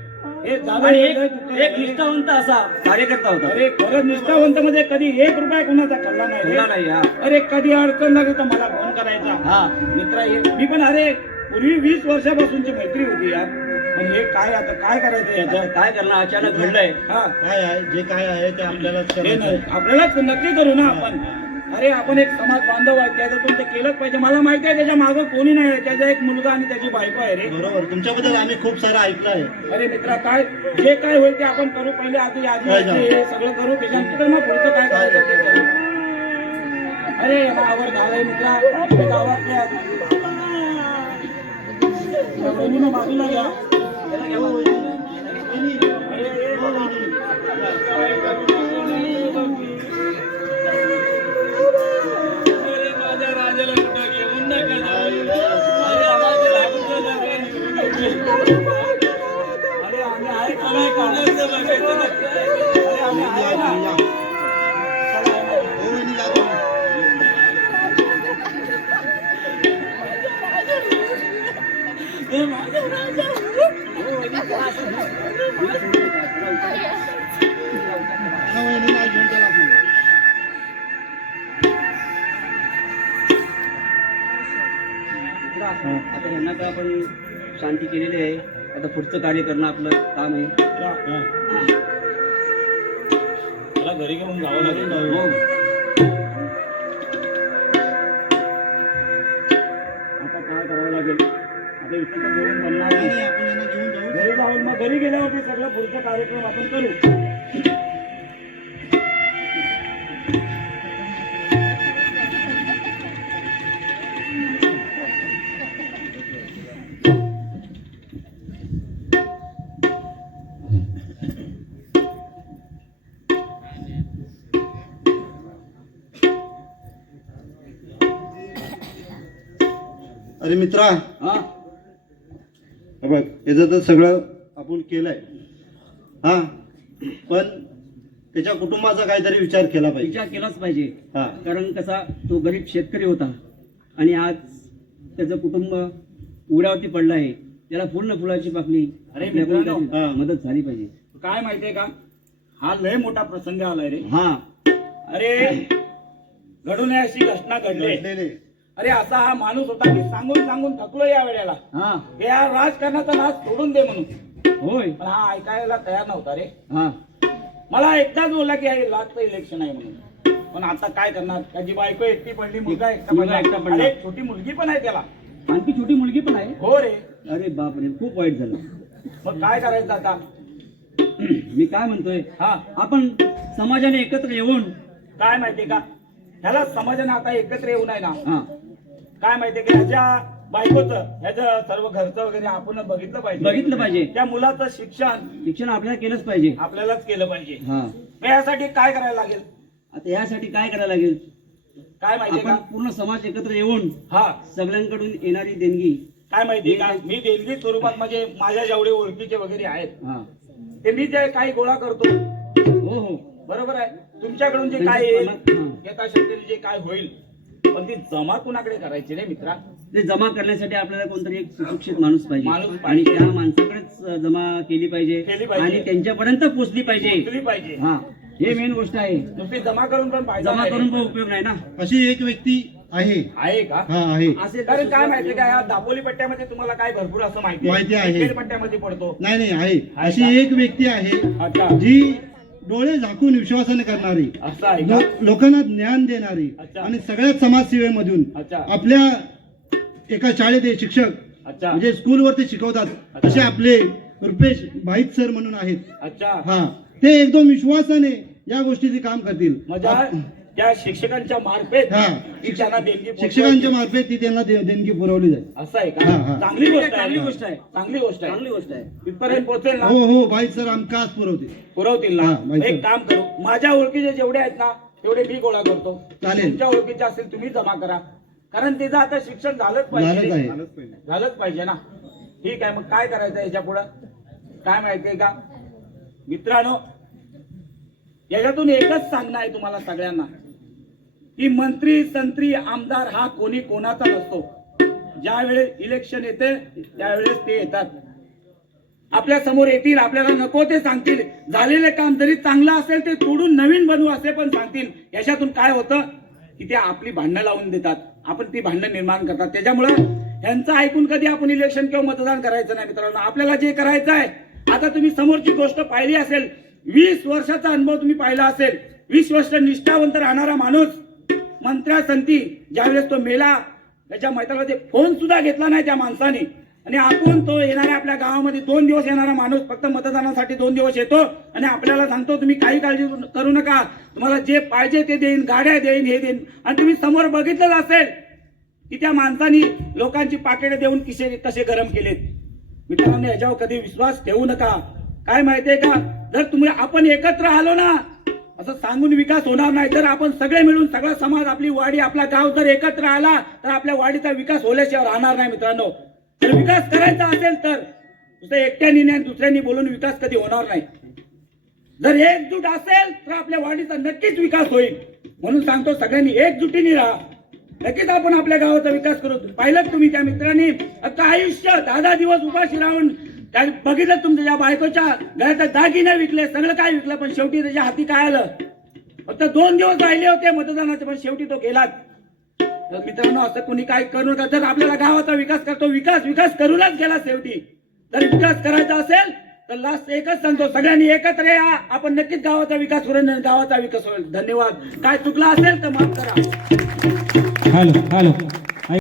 हे झालं आणि वेगळं एक चुकलं एक रे. निष्ठावंत असा कार्यकर्ता होता. अरे खरंच निष्ठावंत मध्ये कधी 1 रुपया कोणाचा खाल्ला नाही रे. बोलला नाही हा. अरे कधी अडचण लागली तर मला फोन करायचा. हा. मित्रा मी पण अरे पूर्वी 20 वर्षापासूनची मैत्री होती यार. पण हे काय आता काय करायचं याचं? काय करणार, अचानक घडलंय. हा काय आहे जे काय आहे ते आपल्यालाच हे करायचं नाही, आहे. आपल्यालाच नक्की करू ना आपण. अरे आपण एक समाज बांधव आहे, त्याच्यातून ते केलंच पाहिजे. मला माहिती आहे त्याच्या मागं कोणी नाही आहे, त्याचा एक मुलगा आणि त्याची बायको आहे रे. बरोबर, तुमच्याबद्दल आम्ही खूप सारं ऐकलं आहे. अरे मित्रा काय जे काय होईल ते आपण करू. पहिले आधी काय झालं? हे सगळं करू, त्याच्यानंतर मग पुढचं काय करायचं ते करू. अरे आवड झालंय मित्रा, आपल्या गावातल्या त्या बहिणीनं बाजूला घ्या. माझ्या राजाला कुठं घेऊन नका जाऊ. माझ्या राजाला कुठं नका घेऊन. अरे आम्ही आहे का नाही का? असं बघायचं नाही. अरे आम्ही आहे ना. हो, वहिनी, या तुम्ही. हे माझ्या राजा. हा, वहिनीला घेऊन चला आपण. आता यांना तर आपण शांती केलेली आहे, आता पुढचं कार्य करणं आपलं काम आहे. मला घरी घेऊन जावं लागेल. हो. आता काय करावं लागेल? आता इतकं तर जेवण बनणार नाही, नाही. नाही, आपण यांना घेऊन जाऊ. घरी जाऊन मग घरी गेल्यावरती सगळं पुढचा कार्यक्रम आपण करू. अरे मित्रा, हा हे बघ, याचं तर सगळं आपण केलंय, हा, पण त्याच्या कुटुंबाचा काहीतरी विचार केला पाहिजे. विचार केलाच पाहिजे. हा, कारण कसा तो गरीब शेतकरी होता आणि आज त्याचं कुटुंब उघड्यावरती पडलं आहे. त्याला पूर्ण फुलाची पाकळी अरे आपल्याकडून मित्रांनो, काहीतरी मदत झाली पाहिजे. काय माहितीये का, हा लय मोठा प्रसंग आलाय रे. हा अरे घडू नये अशी घटना घडली. घडलेले. अरे असा हा माणूस होता की सांगून सांगून थकलो या वेळेला. हा या राजकारणाचा नाच सोडून दे म्हणून, होय पण हा ऐकायला तयार नव्हता रे. हा मला एकदाच बोलला की हे लास्टचं इलेक्शन आहे म्हणून. पण आता काय करणार, त्याची बायको एकटी पडली, मुलगा एकटा मुलगा एकटा पडला. पडला. अरे छोटी मुलगी पण आहे त्याला. आणखी छोटी मुलगी पण आहे. हो रे. अरे बापरे, खूप वाईट झालं. मग काय करायचं आता? मी काय म्हणतोय, हा आपण समाजाने एकत्र येऊन काय माहितीये का, ह्याला समाजाने आता एकत्र येऊ नये ना. हा काय माहितीये की ह्याच्या बायकोचं, ह्याचं सर्व घरचं वगैरे आपण बघितलं पाहिजे. बघितलं पाहिजे. त्या मुलाचं शिक्षण आपल्याला केलंच पाहिजे. आपल्यालाच केलं पाहिजे. हा मग यासाठी काय करायला लागेल? आता यासाठी काय करायला लागेल, काय माहितीये आपण का, पूर्ण समाज एकत्र येऊन हा सगळ्यांकडून येणारी देणगी. काय माहितीये का, मी देणगी स्वरूपात म्हणजे माझ्या जेवढे ओळखीचे वगैरे आहेत हा ते मी जे काही गोळा करतो, हो हो बरोबर आहे. तुमच्याकडून जे काय येईल, हा. यथाशक्तीने जे काय होईल, पण ती जमा कुणाकडे करायची रे मित्रा? ते जमा करण्यासाठी आपल्याला कोणतरी एक सुशिक्षित माणूस पाहिजे माणूस आणि पाहिजे. त्या माणसाकडेच जमा केली पाहिजे केली पाहिजे. आणि त्यांच्यापर्यंत पोहोचली पाहिजे. केली पाहिजे. हा हे मेन गोष्ट आहे. नुसती जमा करून पण फायदा जमा नाही करून रे. पण उपयोग नाही ना. अशी एक व्यक्ती आहे. आहे का? हा, आहे. असेल कारण काय माहितीये का, या दापोली पट्ट्यामध्ये तुम्हाला काय भरपूर असं माहिती आहे. खेड पट्ट्यामध्ये पडतो. नाही नाही, आहे. अशी एक व्यक्ती आहे अच्छा, जी डोळे झाकून विश्वासाने करणारी, असं आहे का? लोकांना ज्ञान देणारी अच्छा. आणि सगळ्याच समाजसेवेमधून अच्छा. आपल्या एका शाळेत शिक्षक अच्छा म्हणजे स्कूलवरती शिकवतात असे आपले रुपेश भाईत सर म्हणून आहेत. अच्छा हा, ते एकदम विश्वासाने या गोष्टी ते काम करतील. माझ्या त्या शिक्षकांच्या मार्फत हा. ती त्यांना देणगी शिक्षकांच्या मार्फत ती त्यांना देणगी पुरवली जाईल. असं आहे हा, हा. का? चांगली गोष्ट आहे. चांगली गोष्ट आहे. चांगली गोष्ट आहे. चांगली गोष्ट आहे. तिथपर्यंत पोहोचेल ना? हो हो भाई सर आमकाच पुरवतील. पुरवतील हा, ना? माहिती. एक काम करू, माझ्या ओळखीचे जेवढे आहेत ना तेवढे मी गोळा करतो. चालेल. तुमच्या ओळखीचे असेल तुम्ही जमा करा, कारण त्याचं आता शिक्षण झालंच झालंच पाहिजे. आहे. झालंच पाहिजे ना. ठीक आहे, मग काय करायचं याच्या पुढं? काय माहितीये का मित्रांनो, याच्यातून एकच सांगणं आहे तुम्हाला सगळ्यांना की मंत्री संत्री आमदार हा कोणी कोणाचा नसतो. ज्या वेळेस इलेक्शन येते त्यावेळेस ते येतात, आपल्या समोर येतील, आपल्याला नको ते सांगतील, झालेले काम जरी चांगलं असेल ते तोडून नवीन बनवू असे पण सांगतील. याच्यातून काय होतं की ते आपली भांडणं लावून देतात, आपण ती भांडणं निर्माण करतात. त्याच्यामुळं यांचं ऐकून कधी आपण इलेक्शन किंवा मतदान करायचं नाही मित्रांनो. आपल्याला जे करायचं आहे, आता तुम्ही समोरची गोष्ट पाहिली असेल, 20 वर्षाचा अनुभव तुम्ही पाहिला असेल, 20 वर्ष निष्ठावंत राहणारा माणूस मंत्र्यासंती ज्यावेळेस तो मेला त्याच्या मैत्रिला फोन सुद्धा घेतला नाही त्या माणसाने, आणि आपण तो येणाऱ्या आपल्या गावामध्ये 2 दिवस येणारा माणूस फक्त मतदानासाठी 2 दिवस येतो आणि आपल्याला सांगतो तुम्ही काही काळजी करू नका, तुम्हाला जे पाहिजे ते देईन, गाड्या देईन, हे देईन. आणि तुम्ही समोर बघितलं असेल की त्या माणसानी लोकांची पाकिटे देऊन किसे कसे गरम केलेत. मित्रांनो, याच्यावर कधी विश्वास ठेवू नका. काय माहितीये का, जर आपण एकत्र आलो ना, असं सांगून विकास होणार नाही. जर आपण सगळे मिळून, सगळा समाज, आपली वाडी, आपला गाव जर एकत्र आला तर आपल्या वाडीचा विकास होल्याशिवाय राहणार नाही मित्रांनो. जर विकास करायचा असेल तर नुसतं एकट्याने नाही दुसऱ्यांनी बोलून विकास कधी होणार नाही. जर एकजूट असेल तर आपल्या वाडीचा नक्कीच विकास होईल. म्हणून सांगतो, सगळ्यांनी एकजुटीने राहा, नक्कीच आपण आपल्या गावाचा विकास करू. पाहिलं तुम्ही त्या मित्रांनी अख्खं आयुष्य 10 दिवस उपाशी राहून बघितलं, तुमच्या ज्या बायकोच्या घरात दागिने विकले, सगळं काय विकलं, पण शेवटी त्याच्या हाती काय आलं? फक्त 2 दिवस राहिले होते मतदानाचे, पण शेवटी तो गेलाच. तर मित्रांनो, असं कोणी काय करू नका. जर आपल्याला गावाचा विकास करतो, विकास करूनच गेला शेवटी. जर विकास करायचा असेल तर लास्ट एकच सांगतो, सगळ्यांनी एकत्र या, आपण नक्कीच गावाचा विकास करू, गावाचा विकास होईल. धन्यवाद. काय चुकला असेल तर माफ करा. हॅलो.